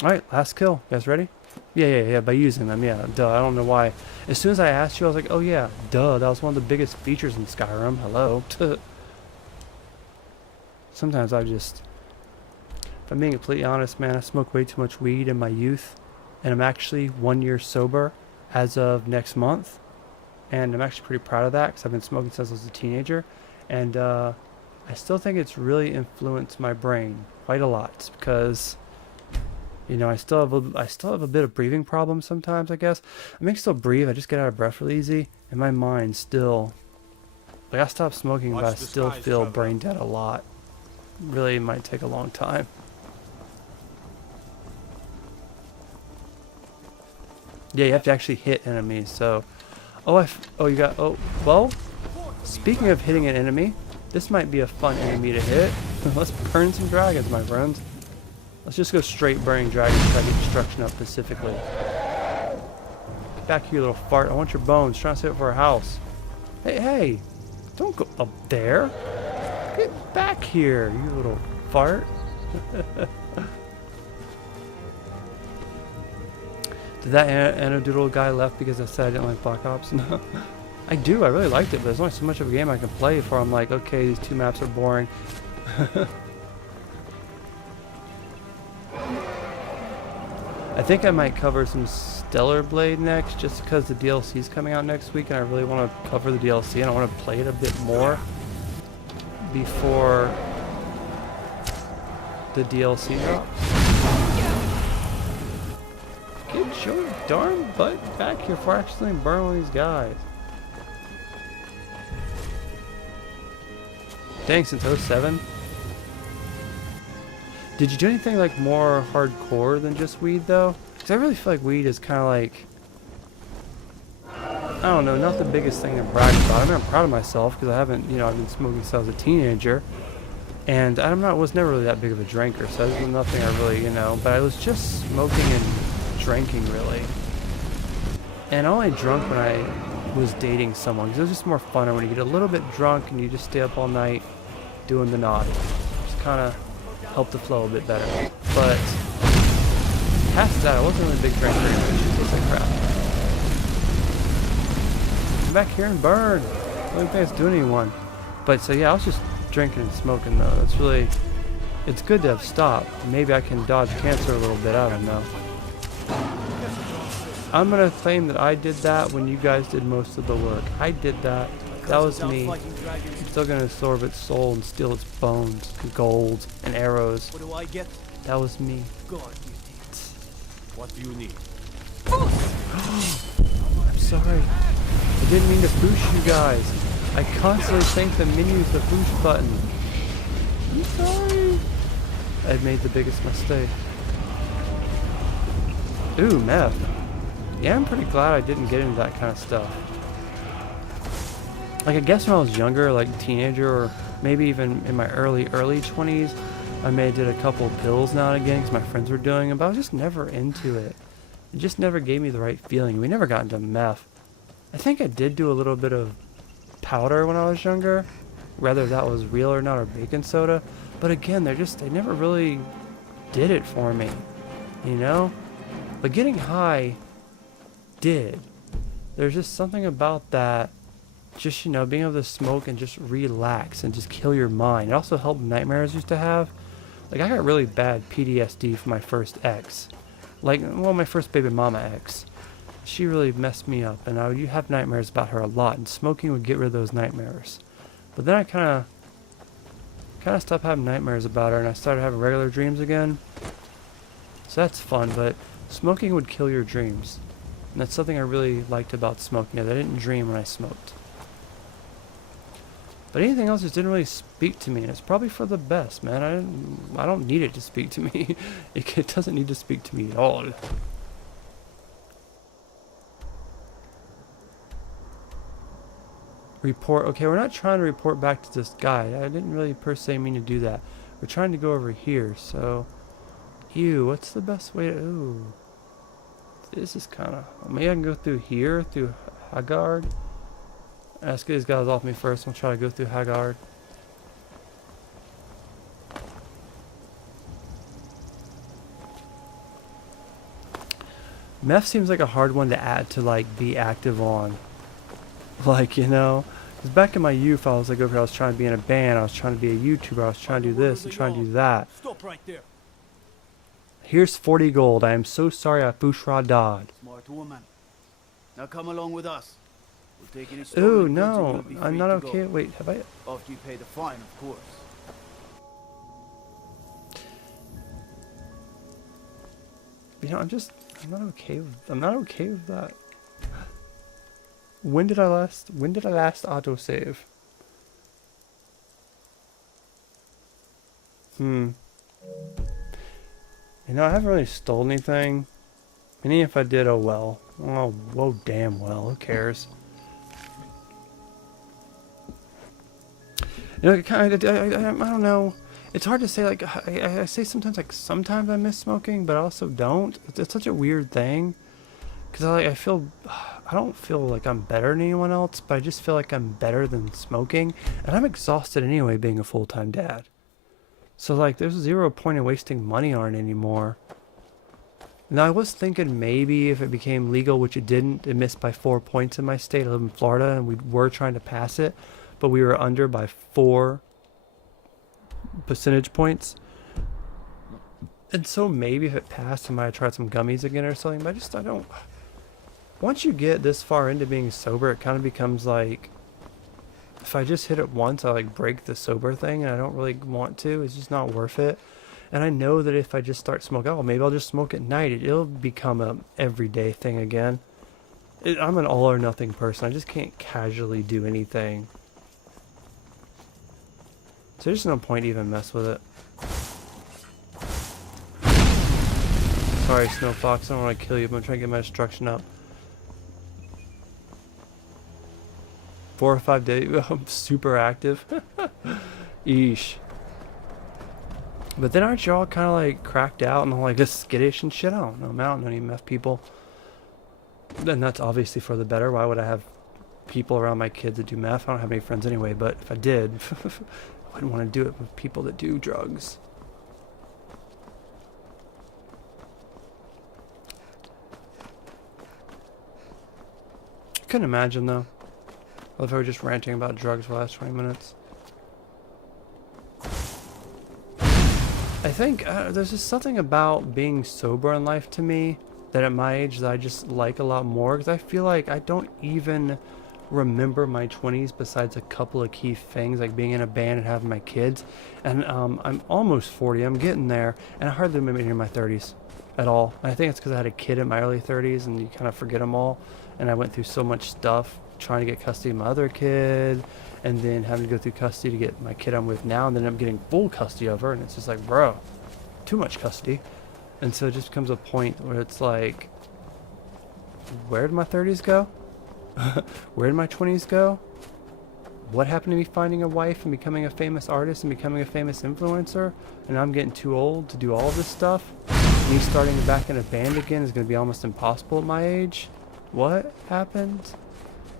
Alright, last kill. You guys ready? Yeah, by using them, yeah, duh, I don't know why. As soon as I asked you, I was like, oh yeah, duh, that was one of the biggest features in Skyrim, hello. Sometimes if I'm being completely honest, man, I smoked way too much weed in my youth, and I'm actually 1 year sober as of next month, and I'm actually pretty proud of that because I've been smoking since I was a teenager, and I still think it's really influenced my brain quite a lot because, you know, I still have a bit of breathing problems sometimes, I guess. I can still breathe, I just get out of breath really easy, and my mind still, like, I stopped smoking, but I still feel brain dead a lot. Really might take a long time. Yeah, you have to actually hit enemies, so... Oh, well, speaking of hitting an enemy, this might be a fun enemy to hit. Let's burn some dragons, my friends. Let's just go straight burning dragons, try to get destruction up specifically. Get back here, you little fart. I want your bones. Trying to save it for a house. Hey, don't go up there. Get back here, you little fart. Did that Anadoodle guy left because I said I didn't like Black Ops? No. I do, I really liked it, but there's only so much of a game I can play before I'm like, okay, these 2 maps are boring. I think I might cover some Stellar Blade next, just because the DLC is coming out next week and I really want to cover the DLC and I want to play it a bit more before the DLC drops. Get your darn butt back here before I accidentally burn one of these guys. Dang, since 07? Did you do anything like more hardcore than just weed though? Because I really feel like weed is kind of like, I don't know, not the biggest thing to brag about. I mean, I'm proud of myself because I haven't, you know, I've been smoking since I was a teenager. And was never really that big of a drinker, so there's nothing I really, you know, but I was just smoking and drinking really. And I only drunk when I was dating someone because it was just more fun when you get a little bit drunk and you just stay up all night doing the naughty. Just kind of helped the flow a bit better. But past that, I wasn't really a big drinker anyway. It just tastes like crap. Come back here and burn. I don't think it's doing anyone. But so yeah, I was just drinking and smoking though. That's really, it's good to have stopped. Maybe I can dodge cancer a little bit. I don't know. I'm gonna claim that I did that when you guys did most of the work. I did that. That was me. I'm still gonna absorb its soul and steal its bones, and gold, and arrows. What do I get? That was me. God, you did. What do you need? I'm sorry. I didn't mean to push you guys. I constantly think the menu is the push button. I'm sorry. I made the biggest mistake. Ooh, meth. Yeah, I'm pretty glad I didn't get into that kind of stuff. Like, I guess when I was younger, like teenager, or maybe even in my early 20s, I may have did a couple pills now and again because my friends were doing them, but I was just never into it. It just never gave me the right feeling. We never got into meth. I think I did do a little bit of powder when I was younger, whether that was real or not, or baking soda, but again, they never really did it for me, you know? But getting high did. There's just something about that, just, you know, being able to smoke and just relax and just kill your mind. It also helped nightmares I used to have. Like, I got really bad PTSD from my first ex. Like, well, my first baby mama ex. She really messed me up, and I would have nightmares about her a lot, and smoking would get rid of those nightmares. But then I kind of stopped having nightmares about her, and I started having regular dreams again. So that's fun, but smoking would kill your dreams. And that's something I really liked about smoking, that I didn't dream when I smoked. But anything else just didn't really speak to me, and it's probably for the best, man. I don't need it to speak to me. It doesn't need to speak to me at all. Report. Okay, we're not trying to report back to this guy. I didn't really per se mean to do that. We're trying to go over here, so... Ew, what's the best way to... Ooh. This is kind of... Maybe I can go through here, through Haggard. Let's get these guys off me first. I'll try to go through Haggard. Meth seems like a hard one to add to, like, be active on. Like, you know, Because back in my youth, I was like over here, I was trying to be in a band, I was trying to be a YouTuber, I was trying to do this and trying to do that. Stop right there. Here's 40 gold. I am so sorry I Bushra died. Smart woman. Now come along with us. We'll take any Ooh, stolen goods and no. you'll be I'm free not to okay. go. Wait, have I? After you pay the fine, of course. You know, I'm not okay with that. When did I last autosave? You know, I haven't really stolen anything. And even if I did, oh well. Oh, whoa, damn well. Who cares? You know, kind of, I don't know. It's hard to say. Like, I say sometimes, like, sometimes I miss smoking, but I also don't. It's such a weird thing. Because I don't feel like I'm better than anyone else, but I just feel like I'm better than smoking. And I'm exhausted anyway being a full-time dad. So, like, there's zero point in wasting money on it anymore. Now, I was thinking maybe if it became legal, which it didn't, it missed by 4 points in my state. I live in Florida, and we were trying to pass it, but we were under by 4 percentage points. And so maybe if it passed, I might have tried some gummies again or something, but I don't... Once you get this far into being sober, it kind of becomes like... If I just hit it once, I like break the sober thing, and I don't really want to. It's just not worth it. And I know that if I just start smoking, oh, maybe I'll just smoke at night. It'll become a everyday thing again. I'm an all or nothing person. I just can't casually do anything. So there's no point to even mess with it. Sorry, Snow Fox. I don't want to kill you, but I'm trying to get my destruction up. 4 or 5 days. I'm super active. Eesh. But then aren't you all kind of like cracked out and all like this skittish and shit? I don't know. I don't know any meth people. And that's obviously for the better. Why would I have people around my kids that do meth? I don't have any friends anyway, but if I did, I wouldn't want to do it with people that do drugs. Couldn't imagine though. What if I were just ranting about drugs for the last 20 minutes? I think there's just something about being sober in life to me that at my age that I just like a lot more, because I feel like I don't even remember my 20s besides a couple of key things like being in a band and having my kids. And I'm almost 40. I'm getting there, and I hardly remember any of my 30s at all. And I think it's because I had a kid in my early 30s and you kind of forget them all. And I went through so much stuff trying to get custody of my other kid, and then having to go through custody to get my kid I'm with now, and then I'm getting full custody of her, and it's just like, bro, too much custody. And so it just becomes a point where it's like, where did my 30s go? Where did my 20s go? What happened to me finding a wife and becoming a famous artist and becoming a famous influencer? And I'm getting too old to do all of this stuff. Me starting back in a band again is going to be almost impossible at my age. What happened?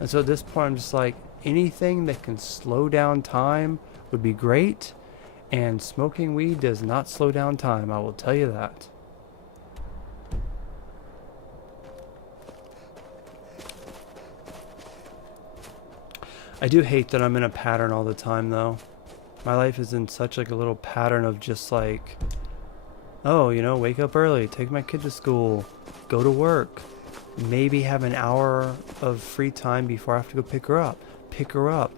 And so at this point I'm just like, anything that can slow down time would be great. And smoking weed does not slow down time, I will tell you that. I do hate that I'm in a pattern all the time though. My life is in such like a little pattern of just like, oh, you know, wake up early, take my kid to school, go to work, maybe have an hour of free time before I have to go pick her up,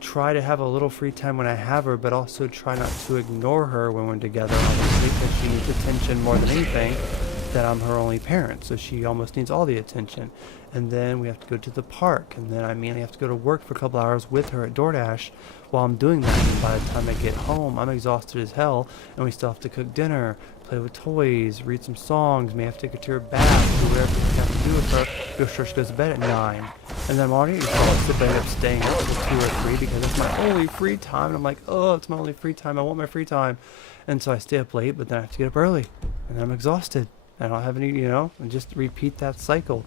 try to have a little free time when I have her, but also try not to ignore her when we're together, obviously, because she needs attention more than anything, that I'm her only parent, so she almost needs all the attention. And then we have to go to the park, and then I mainly have to go to work for a couple hours with her at DoorDash while I'm doing that. And by the time I get home, I'm exhausted as hell, and we still have to cook dinner, play with toys, read some songs, may have to take her to her bath, do whatever we have to do with her before she goes to bed at 9. And then I'm already exhausted, but I end up staying up until 2 or 3 because it's my only free time. And I'm like, oh, it's my only free time. I want my free time. And so I stay up late, but then I have to get up early, and then I'm exhausted. I don't have any, you know, and just repeat that cycle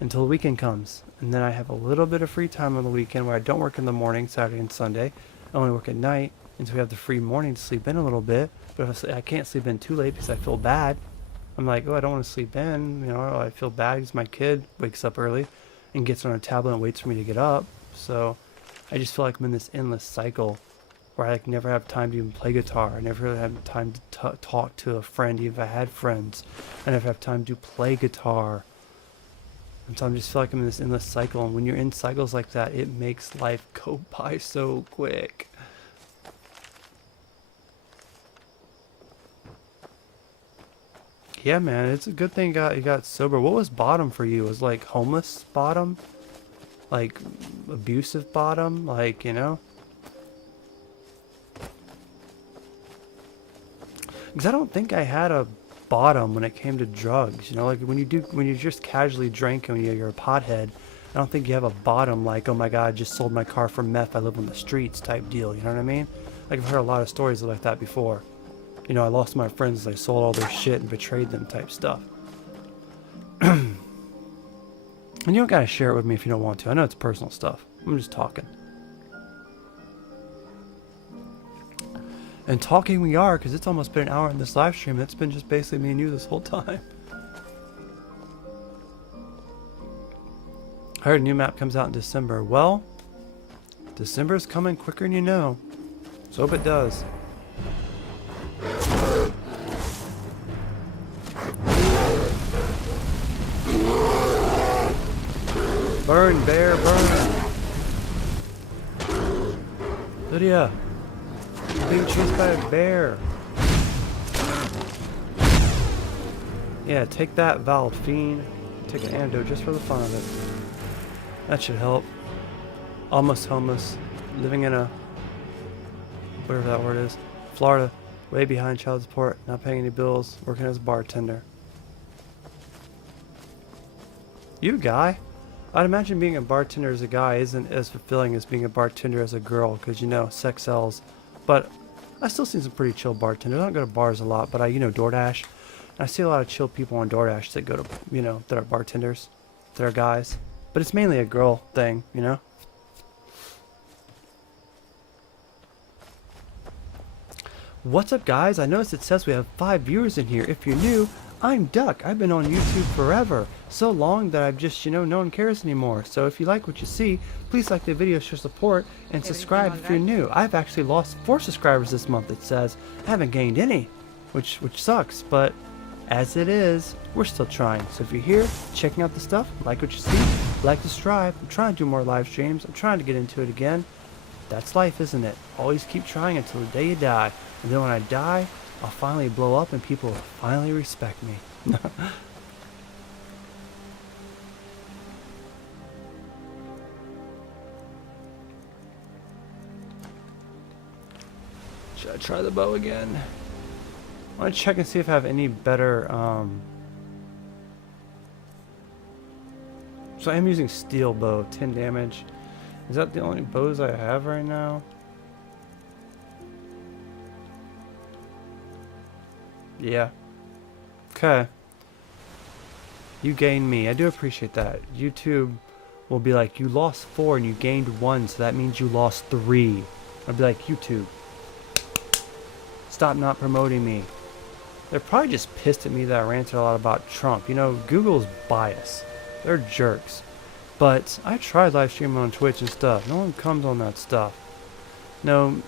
until the weekend comes. And then I have a little bit of free time on the weekend where I don't work in the morning, Saturday and Sunday. I only work at night, and so we have the free morning to sleep in a little bit. But if I can't sleep in too late because I feel bad. I'm like, oh, I don't want to sleep in. You know, I feel bad because my kid wakes up early and gets on a tablet and waits for me to get up. So I just feel like I'm in this endless cycle where I like never have time to even play guitar. I never really have time to talk to a friend, even if I had friends. I never have time to play guitar. And so I just feel like I'm in this endless cycle. And when you're in cycles like that, it makes life go by so quick. Yeah, man, it's a good thing you got sober. What was bottom for you? Was like homeless bottom? Like abusive bottom? Like, you know? Because I don't think I had a bottom when it came to drugs, you know, like when you just casually drink and you're a pothead, I don't think you have a bottom like, oh my god, I just sold my car for meth, I live on the streets type deal, you know what I mean? Like I've heard a lot of stories like that before. You know, I lost my friends, I sold all their shit and betrayed them type stuff. And you don't gotta share it with me if you don't want to. I know it's personal stuff. I'm just talking. And talking we are, because it's almost been an hour in this live stream. It's been just basically me and you this whole time. I heard a new map comes out in December. Well, December's coming quicker than you know. So hope it does. Burn, bear, burn! Lydia! You're being chased by a bear. Yeah, take that, Valve Fiend. Take an antidote just for the fun of it. That should help. Almost homeless. Living in a... whatever that word is. Florida. Way behind child support. Not paying any bills. Working as a bartender. You guy? I'd imagine being a bartender as a guy isn't as fulfilling as being a bartender as a girl. Because, you know, sex sells. But I still seen some pretty chill bartenders. I don't go to bars a lot, but I, you know, DoorDash. And I see a lot of chill people on DoorDash that go to, you know, that are bartenders, that are guys. But it's mainly a girl thing, you know? What's up, guys? I noticed it says we have 5 viewers in here. If you're new, I'm Duck. I've been on YouTube forever. So long that I've just, you know, no one cares anymore. So if you like what you see, please like the video, show support, and subscribe if you're new. I've actually lost 4 subscribers this month, it says. I haven't gained any, which sucks, but as it is, we're still trying. So if you're here, checking out the stuff, like what you see, like to strive. I'm trying to do more live streams. I'm trying to get into it again. That's life, isn't it? Always keep trying until the day you die. And then when I die, I'll finally blow up and people will finally respect me. Should I try the bow again? I want to check and see if I have any better, So I am using steel bow, 10 damage. Is that the only bows I have right now? Yeah. Okay. You gained me. I do appreciate that. YouTube will be like, you lost 4 and you gained 1, so that means you lost 3. I'll be like, YouTube, stop not promoting me. They're probably just pissed at me that I ranted a lot about Trump. You know, Google's biased. They're jerks. But I tried live streaming on Twitch and stuff. No one comes on that stuff. No.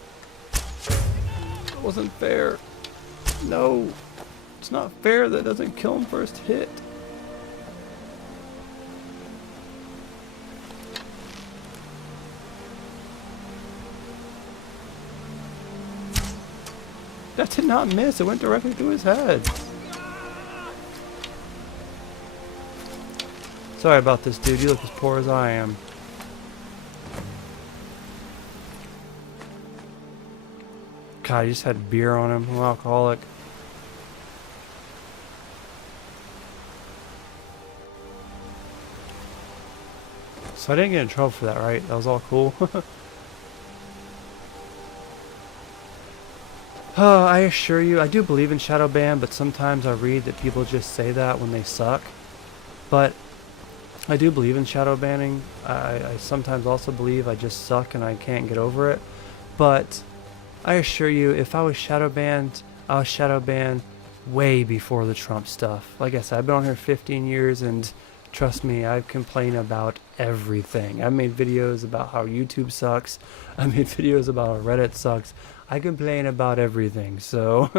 It wasn't fair. No. It's not fair that doesn't kill him first hit. That did not miss. It went directly through his head. Sorry about this, dude. You look as poor as I am. God, he just had beer on him. I'm an alcoholic. So I didn't get in trouble for that, right? That was all cool. I assure you, I do believe in shadow ban, but sometimes I read that people just say that when they suck. But I do believe in shadow banning. I sometimes also believe I just suck and I can't get over it. But I assure you, if I was shadow banned, I was shadow banned way before the Trump stuff. Like I said, I've been on here 15 years and Trust me, I complain about everything. I made videos about how YouTube sucks. I made videos about how Reddit sucks. I complain about everything. So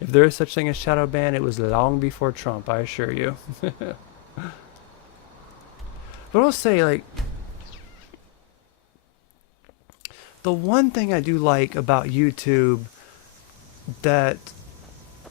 if there is such thing as shadow ban, it was long before Trump, I assure you. But I'll say, like, the one thing I do like about YouTube that,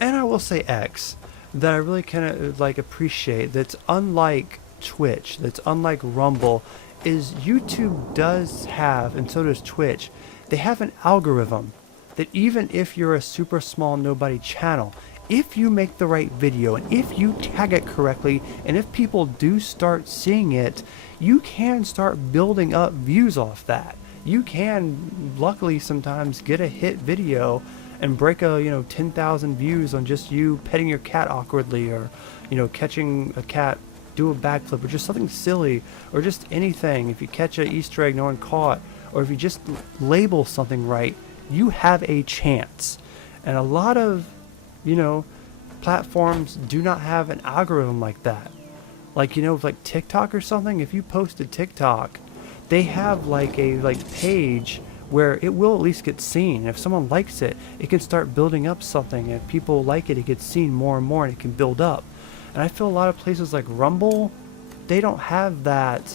and I will say X, that I really kind of like appreciate, that's unlike Twitch, that's unlike Rumble, is YouTube does have, and so does Twitch, they have an algorithm that even if you're a super small nobody channel, if you make the right video and if you tag it correctly and if people do start seeing it, you can start building up views off that. You can luckily sometimes get a hit video and break a 10,000 views on just you petting your cat awkwardly, or catching a cat do a backflip, or just something silly, or just anything. If you catch an Easter egg no one caught, or if you just label something right, you have a chance. And a lot of platforms do not have an algorithm like that. Like like TikTok or something, if you post a TikTok, they have like a page where it will at least get seen. If someone likes it, it can start building up something. If people like it, it gets seen more and more, and it can build up. And I feel a lot of places like Rumble, they don't have that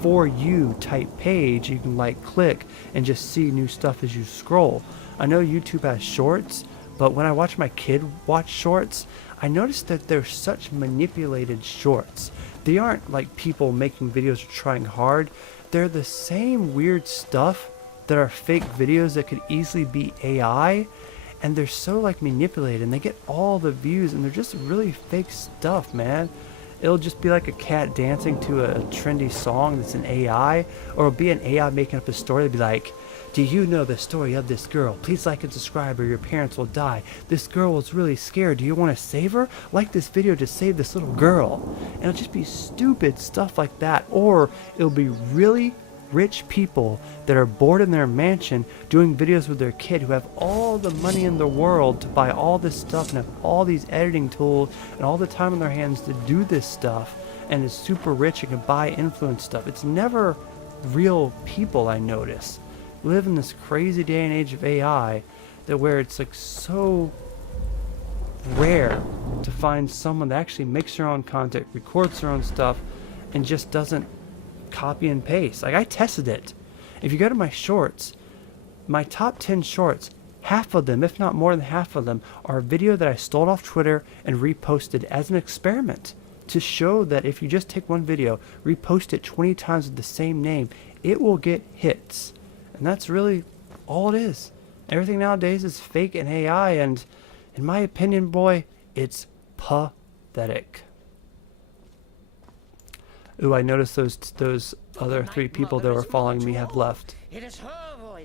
for you type page. You can like click and just see new stuff as you scroll. I know YouTube has shorts, but when I watch my kid watch shorts, I noticed that they're such manipulated shorts. They aren't like people making videos or trying hard. They're the same weird stuff that are fake videos that could easily be AI, and they're so like manipulated, and they get all the views, and they're just really fake stuff, man. It'll just be like a cat dancing to a trendy song that's an AI, or it'll be an AI making up a story. It'll be like, do you know the story of this girl? Please like and subscribe or your parents will die. This girl was really scared. Do you want to save her? Like this video to save this little girl. And it'll just be stupid stuff like that. Or it'll be really rich people that are bored in their mansion doing videos with their kid, who have all the money in the world to buy all this stuff and have all these editing tools and all the time in their hands to do this stuff, and is super rich and can buy influence stuff. It's never real people, I notice. We live in this crazy day and age of AI that where it's like so rare to find someone that actually makes their own content, records their own stuff, and just doesn't copy and paste. Like, I tested it. If you go to my shorts, my top 10 shorts, half of them, if not more than half of them, are a video that I stole off Twitter and reposted as an experiment to show that if you just take one video, repost it 20 times with the same name, it will get hits. And that's really all it is. Everything nowadays is fake and AI, and in my opinion, boy, it's pathetic. Ooh, I noticed those other 3 people that were following me have left.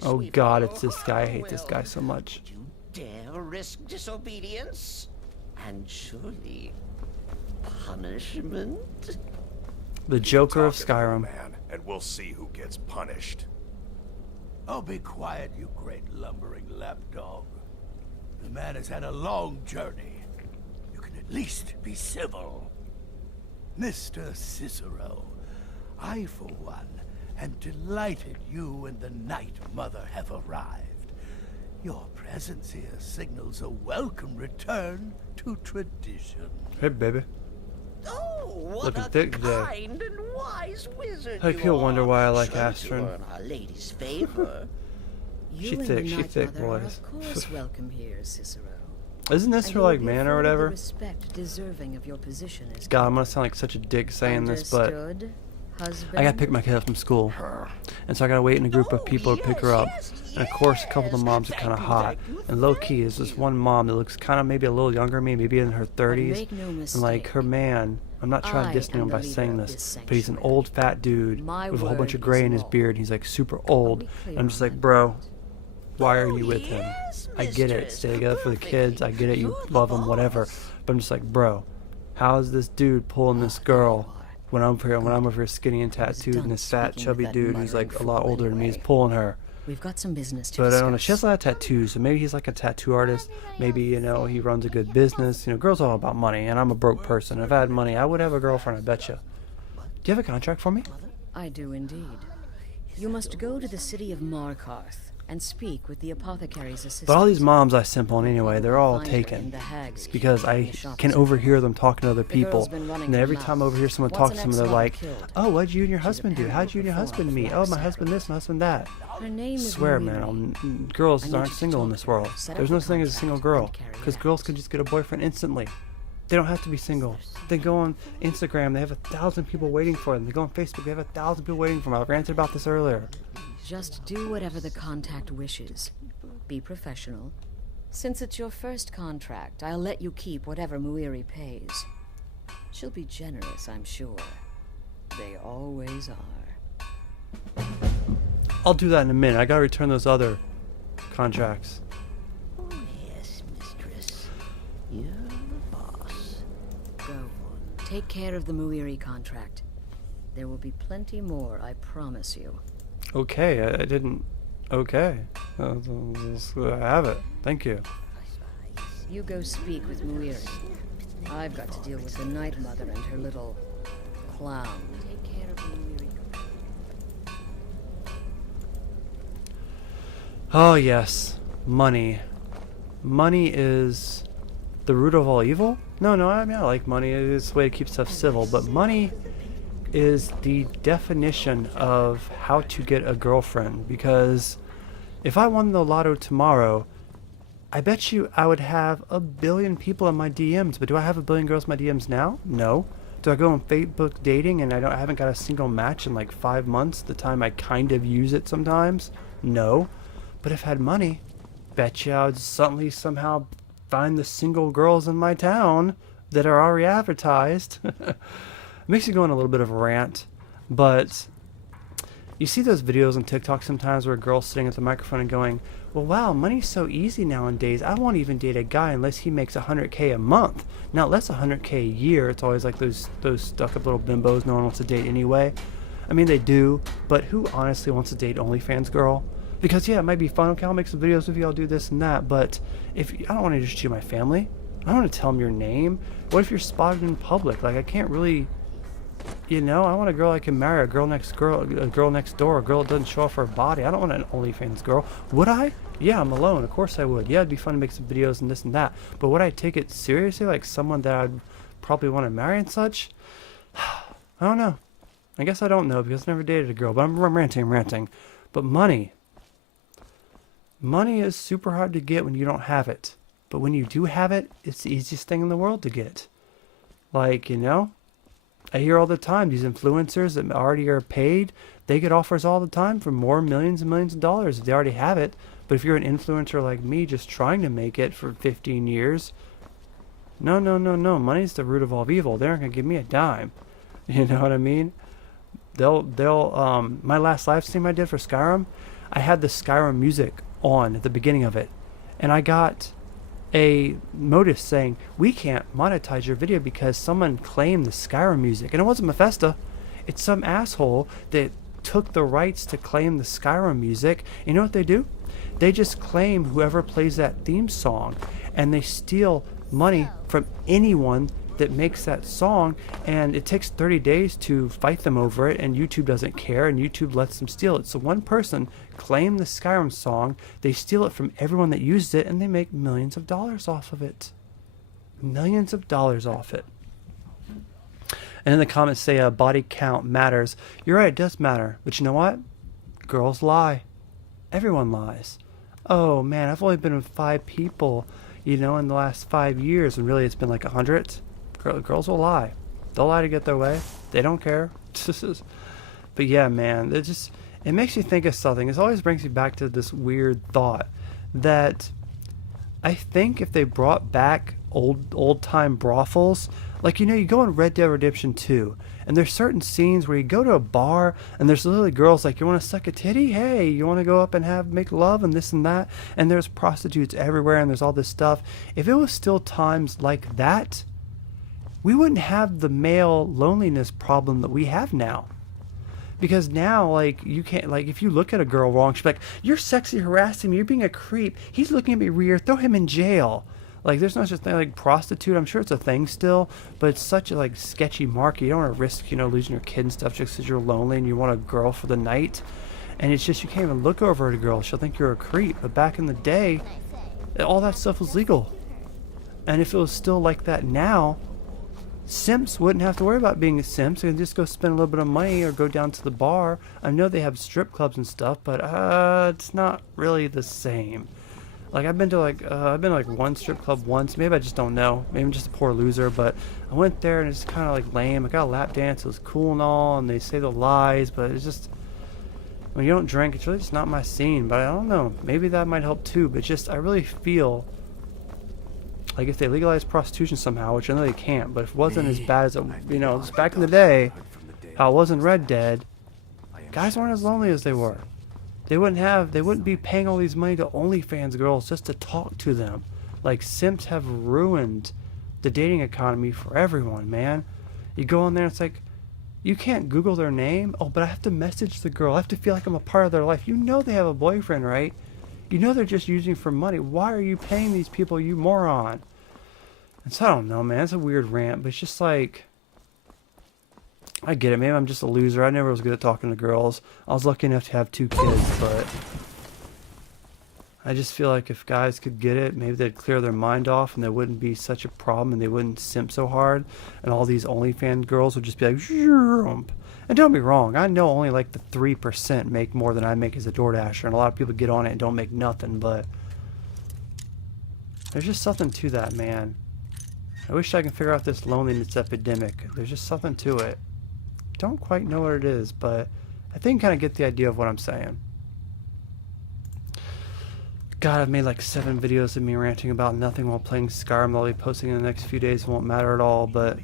Oh god, it's this guy. I hate this guy so much. You dare risk disobedience? And surely punishment? The Joker of Skyrim. Man, and we'll see who gets punished. Oh, be quiet, you great lumbering lapdog. The man has had a long journey. You can at least be civil. Mr. Cicero, I, for one, am delighted you and the Night Mother have arrived. Your presence here signals a welcome return to tradition. Hey, baby. Oh, what Looking a thick today. kind and wise wizard I you feel wonder are. why I like Sure to Astrid. earn Our Lady's favor. You She and thick, the she Night thick, Mother are boys. of course welcome here, Cicero. Isn't this And her you'll like be man or afforded the whatever? respect deserving of your position as God, I'm gonna sound like such a dick saying this, but Understood, husband? I gotta pick my kid up from school, and so I gotta wait in a group of people to pick her up. And of course, a couple of the moms are kind of hot. And low key is this one mom that looks kind of maybe a little younger than me, maybe in her 30s. Make no And like her mistake. man, I'm not trying I to diss am him the by leader saying of this, this but he's an sanctuary. old fat dude My with a whole bunch of word gray is in his law. beard, and he's like super old. be clear I'm just on like, that bro, point. why are you with him? Yes, I get it, mistress, stay together for the perfectly kids, I get it, you good love him, whatever. boss. But I'm just like, bro, how is this dude pulling this girl when I'm over here skinny and I was tattooed, and done this fat speaking chubby with that dude who's like a muttering lot fool older than me is anyway. pulling her. We've got some business to But I discuss. don't know, she has a lot of tattoos, so maybe he's like a tattoo artist. Maybe, you know, he runs a good business. You know, girls are all about money, and I'm a broke person. If I had money, I would have a girlfriend, I bet you. Do you have a contract for me? I do indeed. You must go to the city of Markarth and speak with the apothecary's assistant. But all these moms I simp on anyway, they're all Find her in taken. the Hag's Because Keep in I the shopping can center. overhear them talking to other The girl's people. been running And then every her time I mouth. overhear someone Once talk an to them, they're ex-lover like, killed. oh, what'd you and your She's a husband do? How'd you and your parent husband before meet? the Oh, my black husband this, my husband that. Her name is Swear, Muiri. man, girls I need aren't you to single in talk this to her, world. set up There's the no such thing as a single contract, girl. and carry it Because out. girls can just get a boyfriend instantly. They don't have to be single. They go on Instagram, they have 1,000 people waiting for them. They go on Facebook, they have 1,000 people waiting for them. I ranted about this earlier. Just do whatever the contact wishes. Be professional. Since it's your first contract, I'll let you keep whatever Muiri pays. She'll be generous, I'm sure. They always are. I'll do that in a minute. I gotta return those other contracts. Oh, yes, mistress. You're the boss. Go. Take care of the Muiri contract. There will be plenty more, I promise you. Okay, I didn't. Okay. I have it. Thank you. You go speak with Muiri. I've got to deal with the Night Mother and her little clown. Take care of Muiri. Oh, yes. Money. Money is the root of all evil? No, I mean, I like money. It's the way to keep stuff civil. But money is the definition of how to get a girlfriend. Because if I won the lotto tomorrow, I bet you I would have 1 billion people in my DMs. But do I have 1 billion girls in my DMs now? No. Do I go on Facebook dating and I haven't got a single match in like 5 months, the time I kind of use it sometimes? No. But if I had money, bet you I would suddenly somehow find the single girls in my town that are already advertised. It makes you go on a little bit of a rant, but you see those videos on TikTok sometimes where a girl's sitting at the microphone and going, well, wow, money's so easy nowadays. I won't even date a guy unless he makes 100K a month. Now, less 100K a year. It's always like those stuck-up little bimbos no one wants to date anyway. I mean, they do, but who honestly wants to date OnlyFans girl? Because, yeah, it might be fun. Okay, I'll make some videos with you. I'll do this and that. But if I don't want to introduce you to my family. I don't want to tell them your name. What if you're spotted in public? Like, I can't really... You know, I want a girl I can marry, a girl next door, a girl that doesn't show off her body. I don't want an OnlyFans girl. Would I? Yeah, I'm alone. Of course I would. Yeah, it'd be fun to make some videos and this and that. But would I take it seriously, like someone that I'd probably want to marry and such? I don't know. I guess I don't know because I never dated a girl. But I'm ranting. But money. Money is super hard to get when you don't have it. But when you do have it, it's the easiest thing in the world to get. Like, you know? I hear all the time these influencers that already are paid, they get offers all the time for more millions and millions of dollars if they already have it. But if you're an influencer like me just trying to make it for 15 years, no. Money's the root of all evil. They're not going to give me a dime. You know what I mean? My last live stream I did for Skyrim, I had the Skyrim music on at the beginning of it. And I got a notice saying, we can't monetize your video because someone claimed the Skyrim music. And it wasn't Mephisto. It's some asshole that took the rights to claim the Skyrim music. You know what they do? They just claim whoever plays that theme song, and they steal money from anyone that makes that song, and it takes 30 days to fight them over it, and YouTube doesn't care, and YouTube lets them steal it. So one person claimed the Skyrim song, they steal it from everyone that used it, and they make millions of dollars off of it. Millions of dollars off it. And in the comments say body count matters. You're right, it does matter. But you know what? Girls lie. Everyone lies. Oh man, I've only been with 5 people, you know, in the last 5 years, and really it's been like 100. Girls will lie. They'll lie to get their way. They don't care. But yeah, man, it makes you think of something. It always brings you back to this weird thought that I think if they brought back old time brothels, like, you know, you go on Red Dead Redemption 2, and there's certain scenes where you go to a bar and there's literally girls like, you want to suck a titty? Hey, you want to go up and make love and this and that? And there's prostitutes everywhere and there's all this stuff. If it was still times like that, we wouldn't have the male loneliness problem that we have now. Because now, like, you can't, like, if you look at a girl wrong, she's like, you're sexy harassing me, you're being a creep, he's looking at me weird, throw him in jail. Like, there's no such thing like prostitute. I'm sure it's a thing still, but it's such a like sketchy market. You don't want to risk, you know, losing your kid and stuff just because you're lonely and you want a girl for the night. And it's just, you can't even look over at a girl. She'll think you're a creep. But back in the day, all that stuff was legal. And if it was still like that now, simps wouldn't have to worry about being a simp. They can just go spend a little bit of money or go down to the bar. I know they have strip clubs and stuff, but it's not really the same. Like, I've been to like one strip club once. Maybe I just don't know. Maybe I'm just a poor loser. But I went there and it's kind of like lame. I got a lap dance. It was cool and all, and they say the lies, but it's just, when you don't drink, it's really just not my scene. But I don't know. Maybe that might help too. But just, I really feel like if they legalize prostitution somehow, which I know they can't, but if it wasn't as bad as it, you know, just back in the day, how it was in Red Dead, guys weren't as lonely as they were. They wouldn't be paying all these money to OnlyFans girls just to talk to them. Like, simps have ruined the dating economy for everyone, man. You go on there, it's like, you can't Google their name. Oh, but I have to message the girl. I have to feel like I'm a part of their life. You know they have a boyfriend, right? You know they're just using for money. Why are you paying these people, you moron? And so I don't know, man. It's a weird rant, but it's just like, I get it. Maybe I'm just a loser. I never was good at talking to girls. I was lucky enough to have 2 kids, but I just feel like if guys could get it, maybe they'd clear their mind off and there wouldn't be such a problem and they wouldn't simp so hard. And all these OnlyFans girls would just be like, "Shroomp." And don't be wrong, I know only like the 3% make more than I make as a DoorDasher, and a lot of people get on it and don't make nothing, but there's just something to that, man. I wish I could figure out this loneliness epidemic. There's just something to it. Don't quite know what it is, but I think kind of get the idea of what I'm saying. God, I've made like 7 videos of me ranting about nothing while playing Skyrim that I'll be posting in the next few days. It won't matter at all, but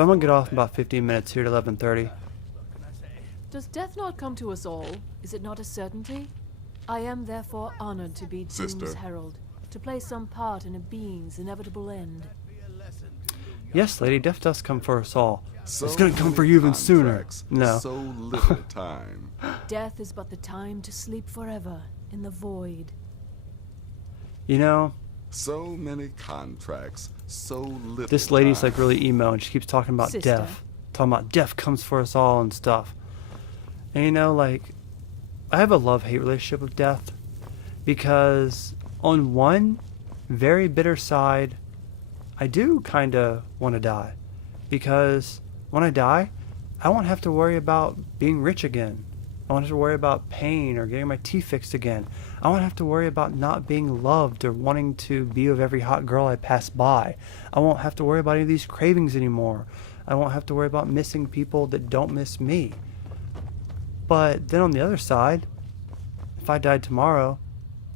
I'm gonna get off in about 15 minutes here at 11:30. Does death not come to us all? Is it not a certainty? I am therefore honored to be Doom's herald, to play some part in a being's inevitable end. Yes, lady, death does come for us all. It's gonna come for you even sooner. No. So little time. Death is but the time to sleep forever in the void. You know, so many contracts, so little this lady's time. like really emo and she keeps talking about death. Talking about death comes for us all and stuff. And you know, like, I have a love-hate relationship with death because on one very bitter side, I do kind of want to die. Because when I die, I won't have to worry about being rich again. I won't have to worry about pain or getting my teeth fixed again. I won't have to worry about not being loved or wanting to be with every hot girl I pass by. I won't have to worry about any of these cravings anymore. I won't have to worry about missing people that don't miss me. But then on the other side, if I died tomorrow,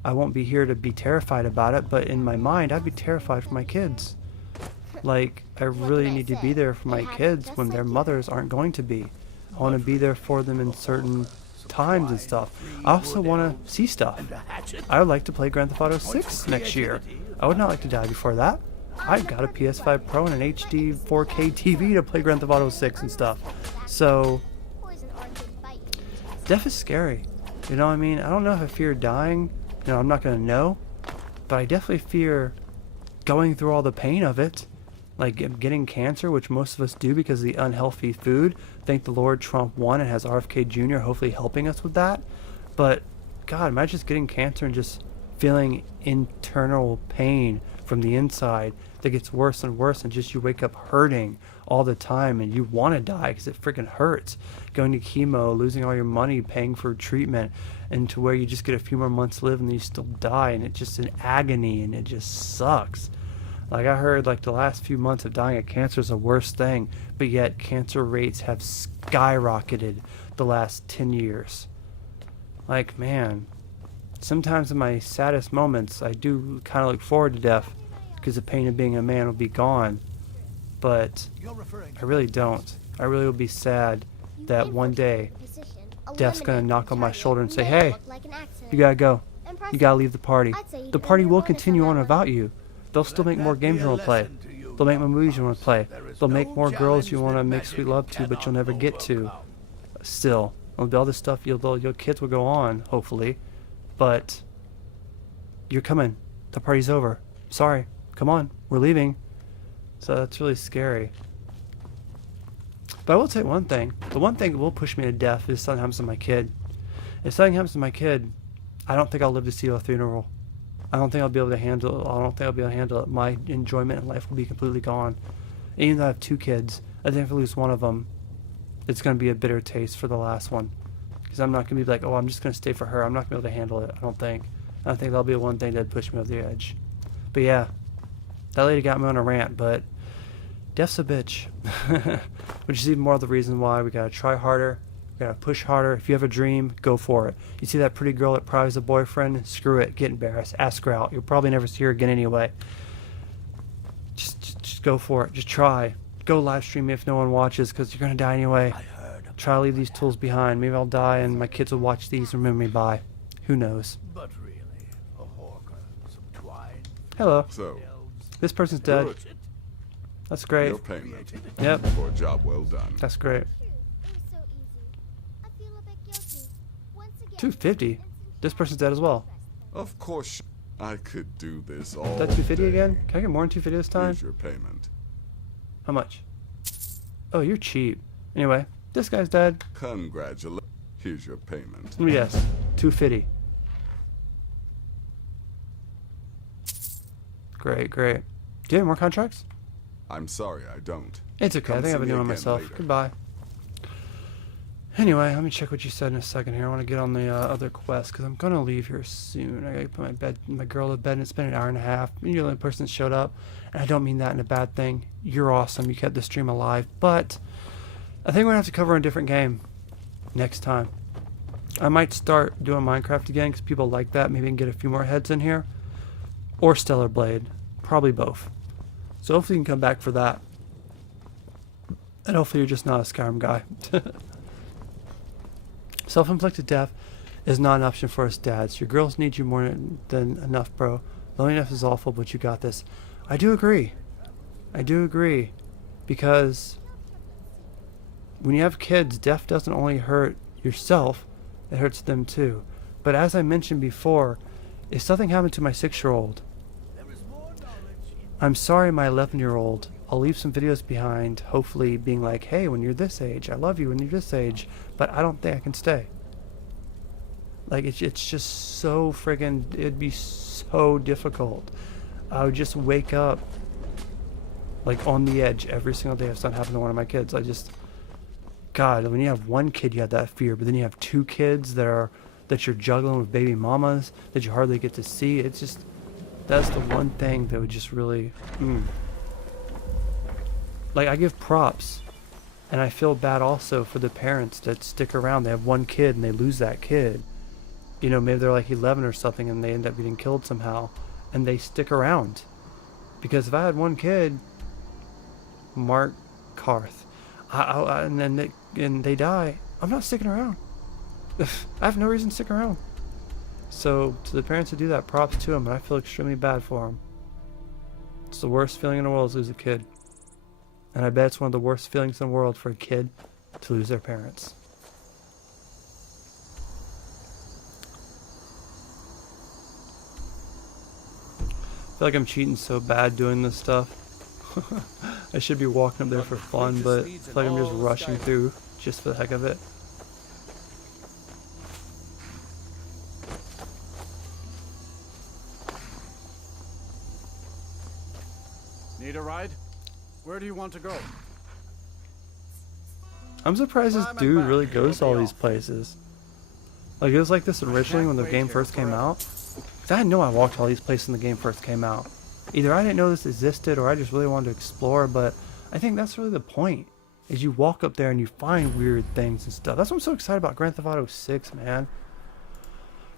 I won't be here to be terrified about it, but in my mind, I'd be terrified for my kids. Like, I really need to be there for my kids when their mothers aren't going to be. I want to be there for them in certain times and stuff. I also want to see stuff. I would like to play Grand Theft Auto 6 next year. I would not like to die before that. I've got a PS5 Pro and an HD 4K TV to play Grand Theft Auto 6 and stuff. So, death is scary. You know what I mean? I don't know if I fear dying. You know, I'm not going to know. But I definitely fear going through all the pain of it. Like getting cancer, which most of us do because of the unhealthy food. Thank the Lord Trump won and has RFK Jr. hopefully helping us with that. But, God, imagine just getting cancer and just feeling internal pain from the inside that gets worse and worse, and just you wake up hurting all the time and you want to die because it freaking hurts. Going to chemo, losing all your money, paying for treatment, and to where you just get a few more months to live and then you still die, and it's just an agony and it just sucks. Like, I heard like the last few months of dying of cancer is the worst thing, but yet cancer rates have skyrocketed the last 10 years. Like, man, sometimes in my saddest moments, I do kind of look forward to death because the pain of being a man will be gone. But I really don't. I really will be sad that one day death's going to knock on my shoulder and say, hey, you got to go. You got to leave the party. The party will continue on without you. They'll still make more games you want to play. They'll make more movies you want to play. They'll make more girls you want to make sweet love to, but you'll never get to. Still, all this stuff, your kids will go on, hopefully. But you're coming. The party's over. Sorry. Come on. We're leaving. So that's really scary. But I will say one thing. The one thing that will push me to death is something happens to my kid. If something happens to my kid, I don't think I'll live to see a funeral. I don't think I'll be able to handle it. I don't think I'll be able to handle it. My enjoyment in life will be completely gone. Even though I have 2 kids, I think if I lose one of them, it's going to be a bitter taste for the last one. Because I'm not going to be like, oh, I'm just going to stay for her. I'm not going to be able to handle it, I don't think. I think that'll be one thing that push me over the edge. But yeah, that lady got me on a rant, but death's a bitch. Which is even more the reason why we got to try harder. We got to push harder. If you have a dream, go for it. You see that pretty girl that probably has a boyfriend? Screw it. Get embarrassed. Ask her out. You'll probably never see her again anyway. Just go for it. Just try. Go live stream if no one watches, because you're going to die anyway. Try to leave these tools behind. Maybe I'll die and my kids will watch these and remember me by. Who knows? But really, a hawker, some twine. Hello. So, This person's dead. good. That's great. Your payment. Yep. For a job well done. That's great. It was so easy. I feel a bit guilty. Once again, 250. This person's dead as well. Of course, I could do this all Is that 250 day. again? Can I get more than 250 this time? Here's your payment. How much? Oh, you're cheap. Anyway, this guy's dead. Congratulations. Here's your payment. Yes, 250. Great, great. Do you have more contracts? I'm sorry, I don't. It's okay. I Come think see I've been me doing it again myself. later. Goodbye. Anyway, let me check what you said in a second here. I want to get on the other quest because I'm going to leave here soon. I got to put my girl to bed, and it's been an hour and a half. You're the only person that showed up, and I don't mean that in a bad thing. You're awesome. You kept the stream alive, but I think we're going to have to cover a different game next time. I might start doing Minecraft again because people like that. Maybe I can get a few more heads in here. Or Stellar Blade. Probably both. So hopefully you can come back for that. And hopefully you're just not a Skyrim guy. Self-inflicted death is not an option for us dads. Your girls need you more than enough, bro. Loneliness is awful, but you got this. I do agree. I do agree. Because when you have kids, death doesn't only hurt yourself, it hurts them too. But as I mentioned before, if something happened to my 6-year-old, I'm sorry, my 11-year-old. I'll leave some videos behind, hopefully being like, hey, when you're this age, I love you when you're this age, but I don't think I can stay. Like, it's just so friggin', it'd be so difficult. I would just wake up, like, on the edge every single day if something happened to one of my kids. God, when you have one kid, you have that fear, but then you have 2 kids that you're juggling with baby mamas that you hardly get to see. It's just, that's the one thing that would just really, Like, I give props, and I feel bad also for the parents that stick around. They have one kid and they lose that kid. You know, maybe they're like 11 or something and they end up getting killed somehow, and they stick around. Because if I had one kid, Mark Karth, and then they die, I'm not sticking around. I have no reason to stick around. So to the parents who do that, props to them, and I feel extremely bad for them. It's the worst feeling in the world to lose a kid. And I bet it's one of the worst feelings in the world for a kid to lose their parents. I feel like I'm cheating so bad doing this stuff. I should be walking up there for fun, but I feel like I'm just rushing through just for the heck of it. Need a ride? Where do you want to go? I'm surprised this dude really goes to all these places. Like, it was like this originally when the game first came out. 'Cause I know I walked all these places when the game first came out. Either I didn't know this existed or I just really wanted to explore, but I think that's really the point. Is you walk up there and you find weird things and stuff. That's what I'm so excited about Grand Theft Auto 6, man.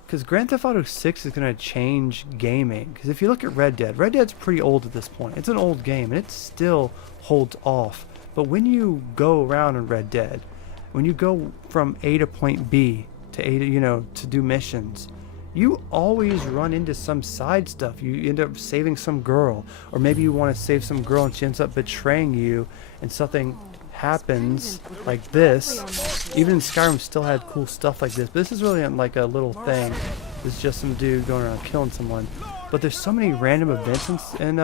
Because Grand Theft Auto 6 is going to change gaming. Because if you look at Red Dead's pretty old at this point. It's an old game and it still holds off. But when you go around in Red Dead, when you go from A to point B to A to, to do missions, you always run into some side stuff. You end up saving some girl, or maybe you want to save some girl and she ends up betraying you, and something happens like this. Even in Skyrim still had cool stuff like this, but this is really like a little thing. is just some dude going around killing someone. But there's so many random events in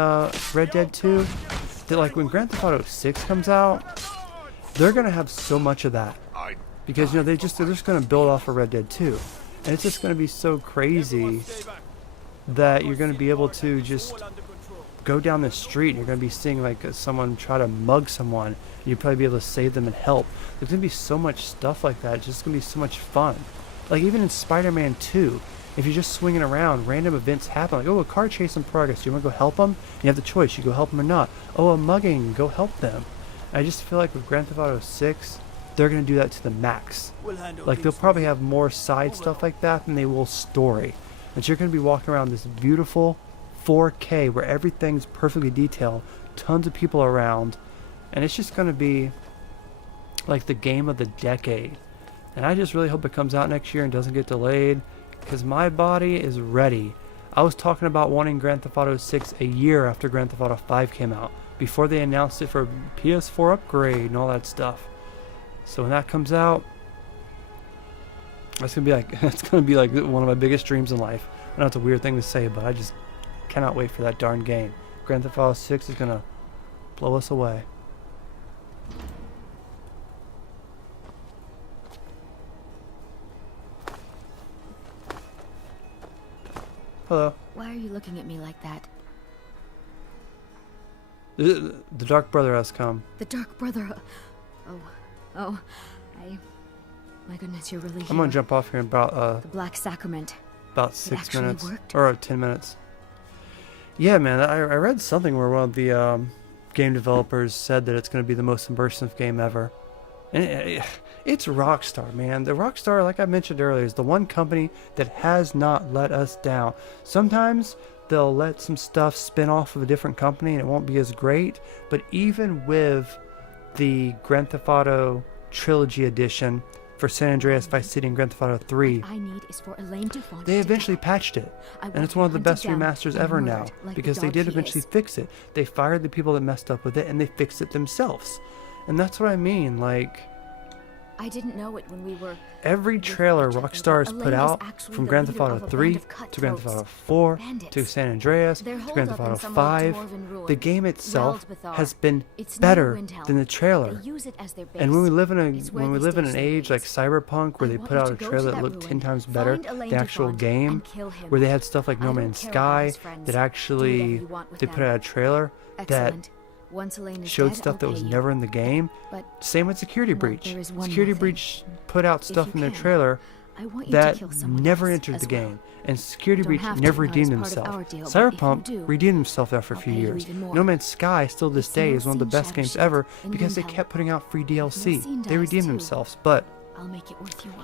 Red Dead 2 that, like, when Grand Theft Auto 6 comes out, they're gonna have so much of that because, you know, they're just gonna build off of Red Dead 2, and it's just gonna be so crazy that you're gonna be able to just go down the street and you're gonna be seeing like someone try to mug someone, and you'll probably be able to save them and help. There's gonna be so much stuff like that. It's just gonna be so much fun. Like even in Spider-Man 2, if you're just swinging around, random events happen. Like, oh, a car chase in progress. Do you want to go help them? You have the choice. You go help them or not. Oh, a mugging. Go help them. I just feel like with Grand Theft Auto 6, they're going to do that to the max. Like, they'll probably have more side stuff like that than they will story. And you're going to be walking around this beautiful 4K where everything's perfectly detailed, tons of people around, and it's just going to be like the game of the decade. And I just really hope it comes out next year and doesn't get delayed, because my body is ready. I was talking about wanting Grand Theft Auto 6 a year after Grand Theft Auto 5 came out, before they announced it for PS4 upgrade and all that stuff. So when that comes out, it's gonna be like one of my biggest dreams in life. I know it's a weird thing to say, but I just cannot wait for that darn game. Grand Theft Auto 6 is gonna blow us away. Hello. Why are you looking at me like that? The Dark Brother has come. The Dark Brother. My goodness, you're really here. I'm gonna jump off here in about the Black Sacrament. About 6 minutes worked? or 10 minutes. Yeah, man. I read something where one of the game developers said that it's gonna be the most immersive game ever, and it's Rockstar, man. The Rockstar, like I mentioned earlier, is the one company that has not let us down. Sometimes they'll let some stuff spin off of a different company and it won't be as great, but even with the Grand Theft Auto Trilogy Edition for San Andreas, Vice City, and Grand Theft Auto 3, What I need is for Elaine to find they eventually patched it, and it's one of the best remasters ever now, because they did eventually fix it. They fired the people that messed up with it, and they fixed it themselves. And that's what I mean, like, I didn't know it when we were... Every trailer Rockstar has put out, from Grand Theft Auto 3 to Grand Theft Auto 4 to San Andreas to Grand Theft Auto 5, the game itself has been better than the trailer. And when we live in an age like Cyberpunk, where they put out a trailer that looked 10 times better than the actual game, where they had stuff like No Man's Sky that actually they put out a trailer that showed stuff that was never in the game. Same with Security Breach. Security Breach put out stuff in their trailer that never entered the game, and Security Breach never redeemed himself. Cyberpunk redeemed himself after a few years. No Man's Sky, still to this day, is one of the best games ever because they kept putting out free DLC. They redeemed themselves, but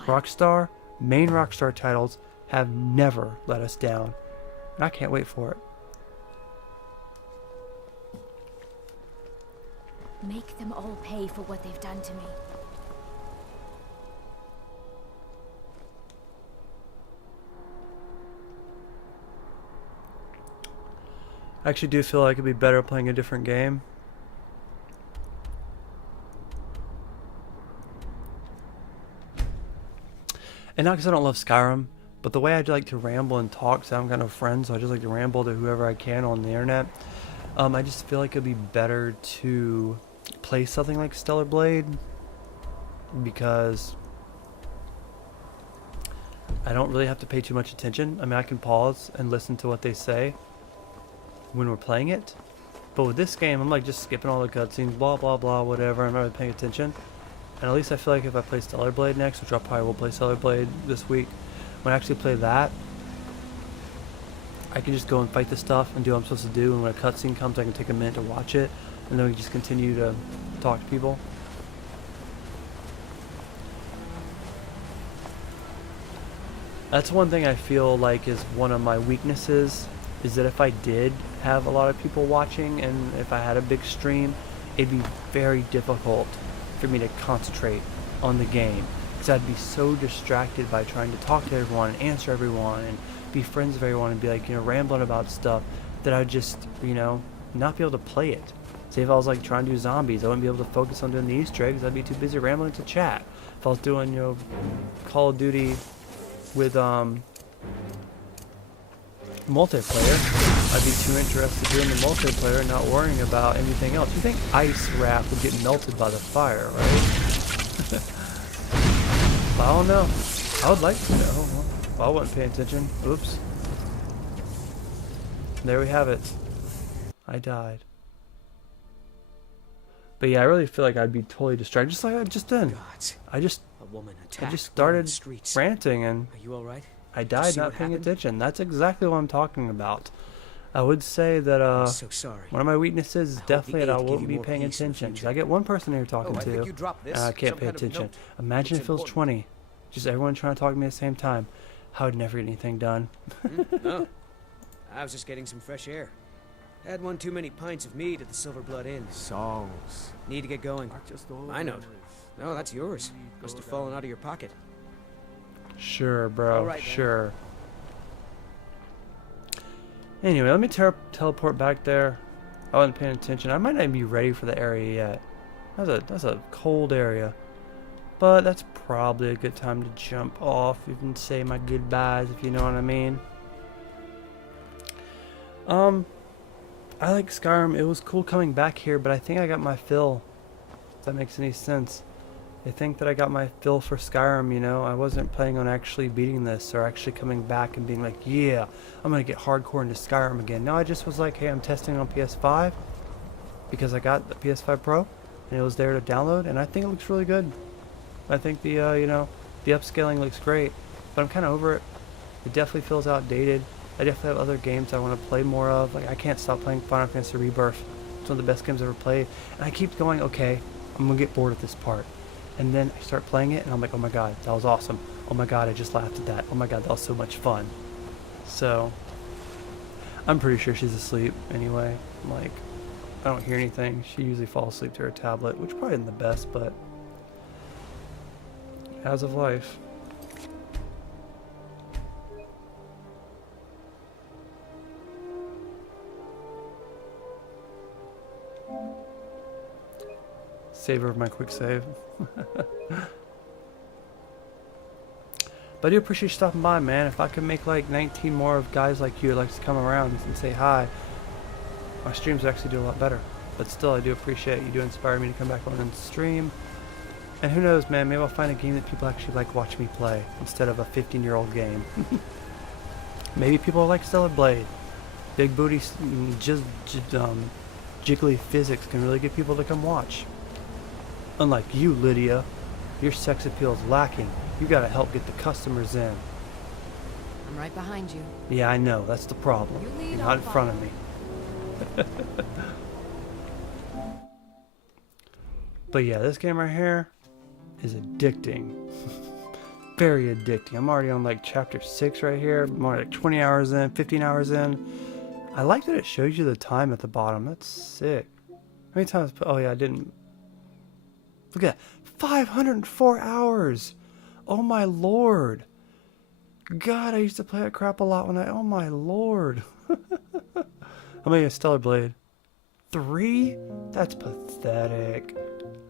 Rockstar, main Rockstar titles, have never let us down, and I can't wait for it. Make them all pay for what they've done to me. I actually do feel like it'd be better playing a different game. And not because I don't love Skyrim, but the way I like to ramble and talk, because I haven't got no friends, so I just like to ramble to whoever I can on the internet. I just feel like it'd be better to play something like Stellar Blade, because I don't really have to pay too much attention. I mean, I can pause and listen to what they say when we're playing it, but with this game, I'm like just skipping all the cutscenes, blah blah blah, whatever. I'm not really paying attention. And at least I feel like if I play Stellar Blade next, which I probably will play Stellar Blade this week, when I actually play that, I can just go and fight the stuff and do what I'm supposed to do, and when a cutscene comes, I can take a minute to watch it, and then we can just continue to talk to people. That's one thing I feel like is one of my weaknesses, is that if I did have a lot of people watching, and if I had a big stream, it'd be very difficult for me to concentrate on the game, because I'd be so distracted by trying to talk to everyone and answer everyone and be friends with everyone and be like, rambling about stuff, that I'd just, not be able to play it. Say if I was like trying to do zombies, I wouldn't be able to focus on doing the Easter eggs. I'd be too busy rambling to chat. If I was doing, Call of Duty with multiplayer. I'd be too interested doing the multiplayer and not worrying about anything else. You think Ice Raft would get melted by the fire, right? I don't know. I would like to know. Well, I wasn't paying attention. Oops. There we have it. I died. But yeah, I really feel like I'd be totally distracted, just like I just did. I just started ranting and Are you all right? I died not paying attention. That's exactly what I'm talking about. I would say that I'm so sorry. one of my weaknesses is definitely that I give won't you be more paying peace in the attention. future. I get one person here talking I think to, you dropped this. and I can't Some pay kind of attention. note. Imagine if it was Looks 20. Just everyone trying to talk to me at the same time. I would never get anything done. No. I was just getting some fresh air. Had one too many pints of mead at the Silver Blood Inn. Songs. Need to get going. My note. No, that's yours. Must have fallen out of your pocket. Sure, bro. All right, then. Sure. Anyway, let me teleport back there. I wasn't paying attention. I might not even be ready for the area yet. That's a cold area. But that's probably a good time to jump off, even say my goodbyes, if you know what I mean. I like Skyrim. It was cool coming back here, but I think I got my fill. If that makes any sense. I think that I got my fill for Skyrim, you know. I wasn't planning on actually beating this or actually coming back and being like, yeah, I'm going to get hardcore into Skyrim again. No, I just was like, hey, I'm testing on PS5 because I got the PS5 Pro and it was there to download, and I think it looks really good. I think the, you know, the upscaling looks great, but I'm kind of over it. It definitely feels outdated. I definitely have other games I want to play more of. Like, I can't stop playing Final Fantasy Rebirth. It's one of the best games I've ever played. And I keep going, okay, I'm going to get bored at this part. And then I start playing it, and I'm like, oh my god, that was awesome. Oh my god, I just laughed at that. Oh my god, that was so much fun. So, I'm pretty sure she's asleep anyway. Like, I don't hear anything. She usually falls asleep to her tablet, which probably isn't the best, but as of life. Savor of my quick save. But I do appreciate you stopping by, man. If I could make like 19 more of guys like you that likes to come around and say hi, my streams would actually do a lot better. But still, I do appreciate you do inspire me to come back on and stream. And who knows, man, maybe I'll find a game that people actually like watch me play instead of a 15-year-old game. Maybe people like Stellar Blade. Big booty, jiggly physics can really get people to come watch. Unlike you, Lydia, your sex appeal is lacking. You gotta help get the customers in. I'm right behind you. Yeah, I know, that's the problem. You're not in front of me. But yeah, this game right here is addicting. Very addicting. I'm already on like chapter 6 right here. I'm already like 20 hours in, 15 hours in. I like that it shows you the time at the bottom. That's sick. How many times? Oh yeah, I didn't. Look at that. 504 hours. Oh my lord. God, I used to play that crap a lot when I... Oh my lord. How many Stellar Blade? 3? That's pathetic.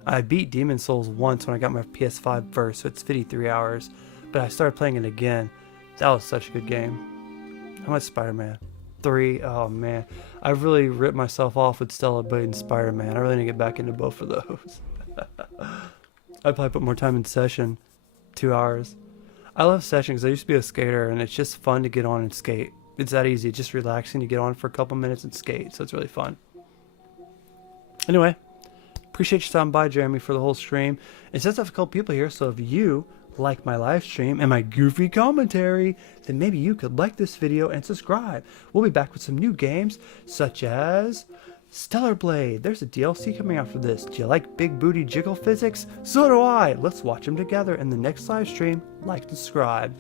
I beat Demon Souls once when I got my PS5 first, so it's 53 hours. But I started playing it again. That was such a good game. How much Spider-Man? 3? Oh man. I've really ripped myself off with Stellar Blade and Spider-Man. I really need to get back into both of those. I'd probably put more time in Session. 2 hours. I love Session because I used to be a skater and it's just fun to get on and skate. It's that easy. It's just relaxing. You get on for a couple minutes and skate. So it's really fun. Anyway. Appreciate you stopping by, Jeremy, for the whole stream. It says I have a couple people here, so if you like my live stream and my goofy commentary, then maybe you could like this video and subscribe. We'll be back with some new games, such as Stellar Blade. There's a DLC coming out for this. Do you like big booty jiggle physics? So do I. Let's watch them together in the next live stream. Like and subscribe.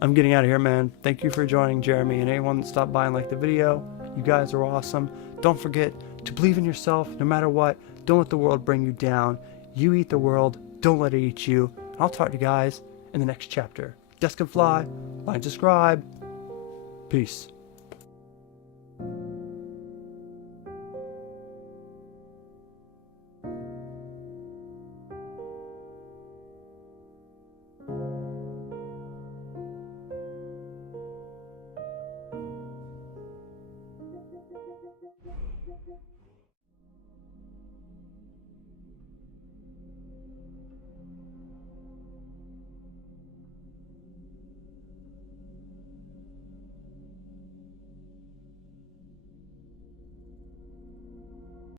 I'm getting out of here, man. Thank you for joining, Jeremy, and anyone that stopped by and liked the video. You guys are awesome. Don't forget to believe in yourself no matter what. Don't let the world bring you down. You eat the world. Don't let it eat you. I'll talk to you guys in the next chapter. Desk and fly. Like and subscribe. Peace.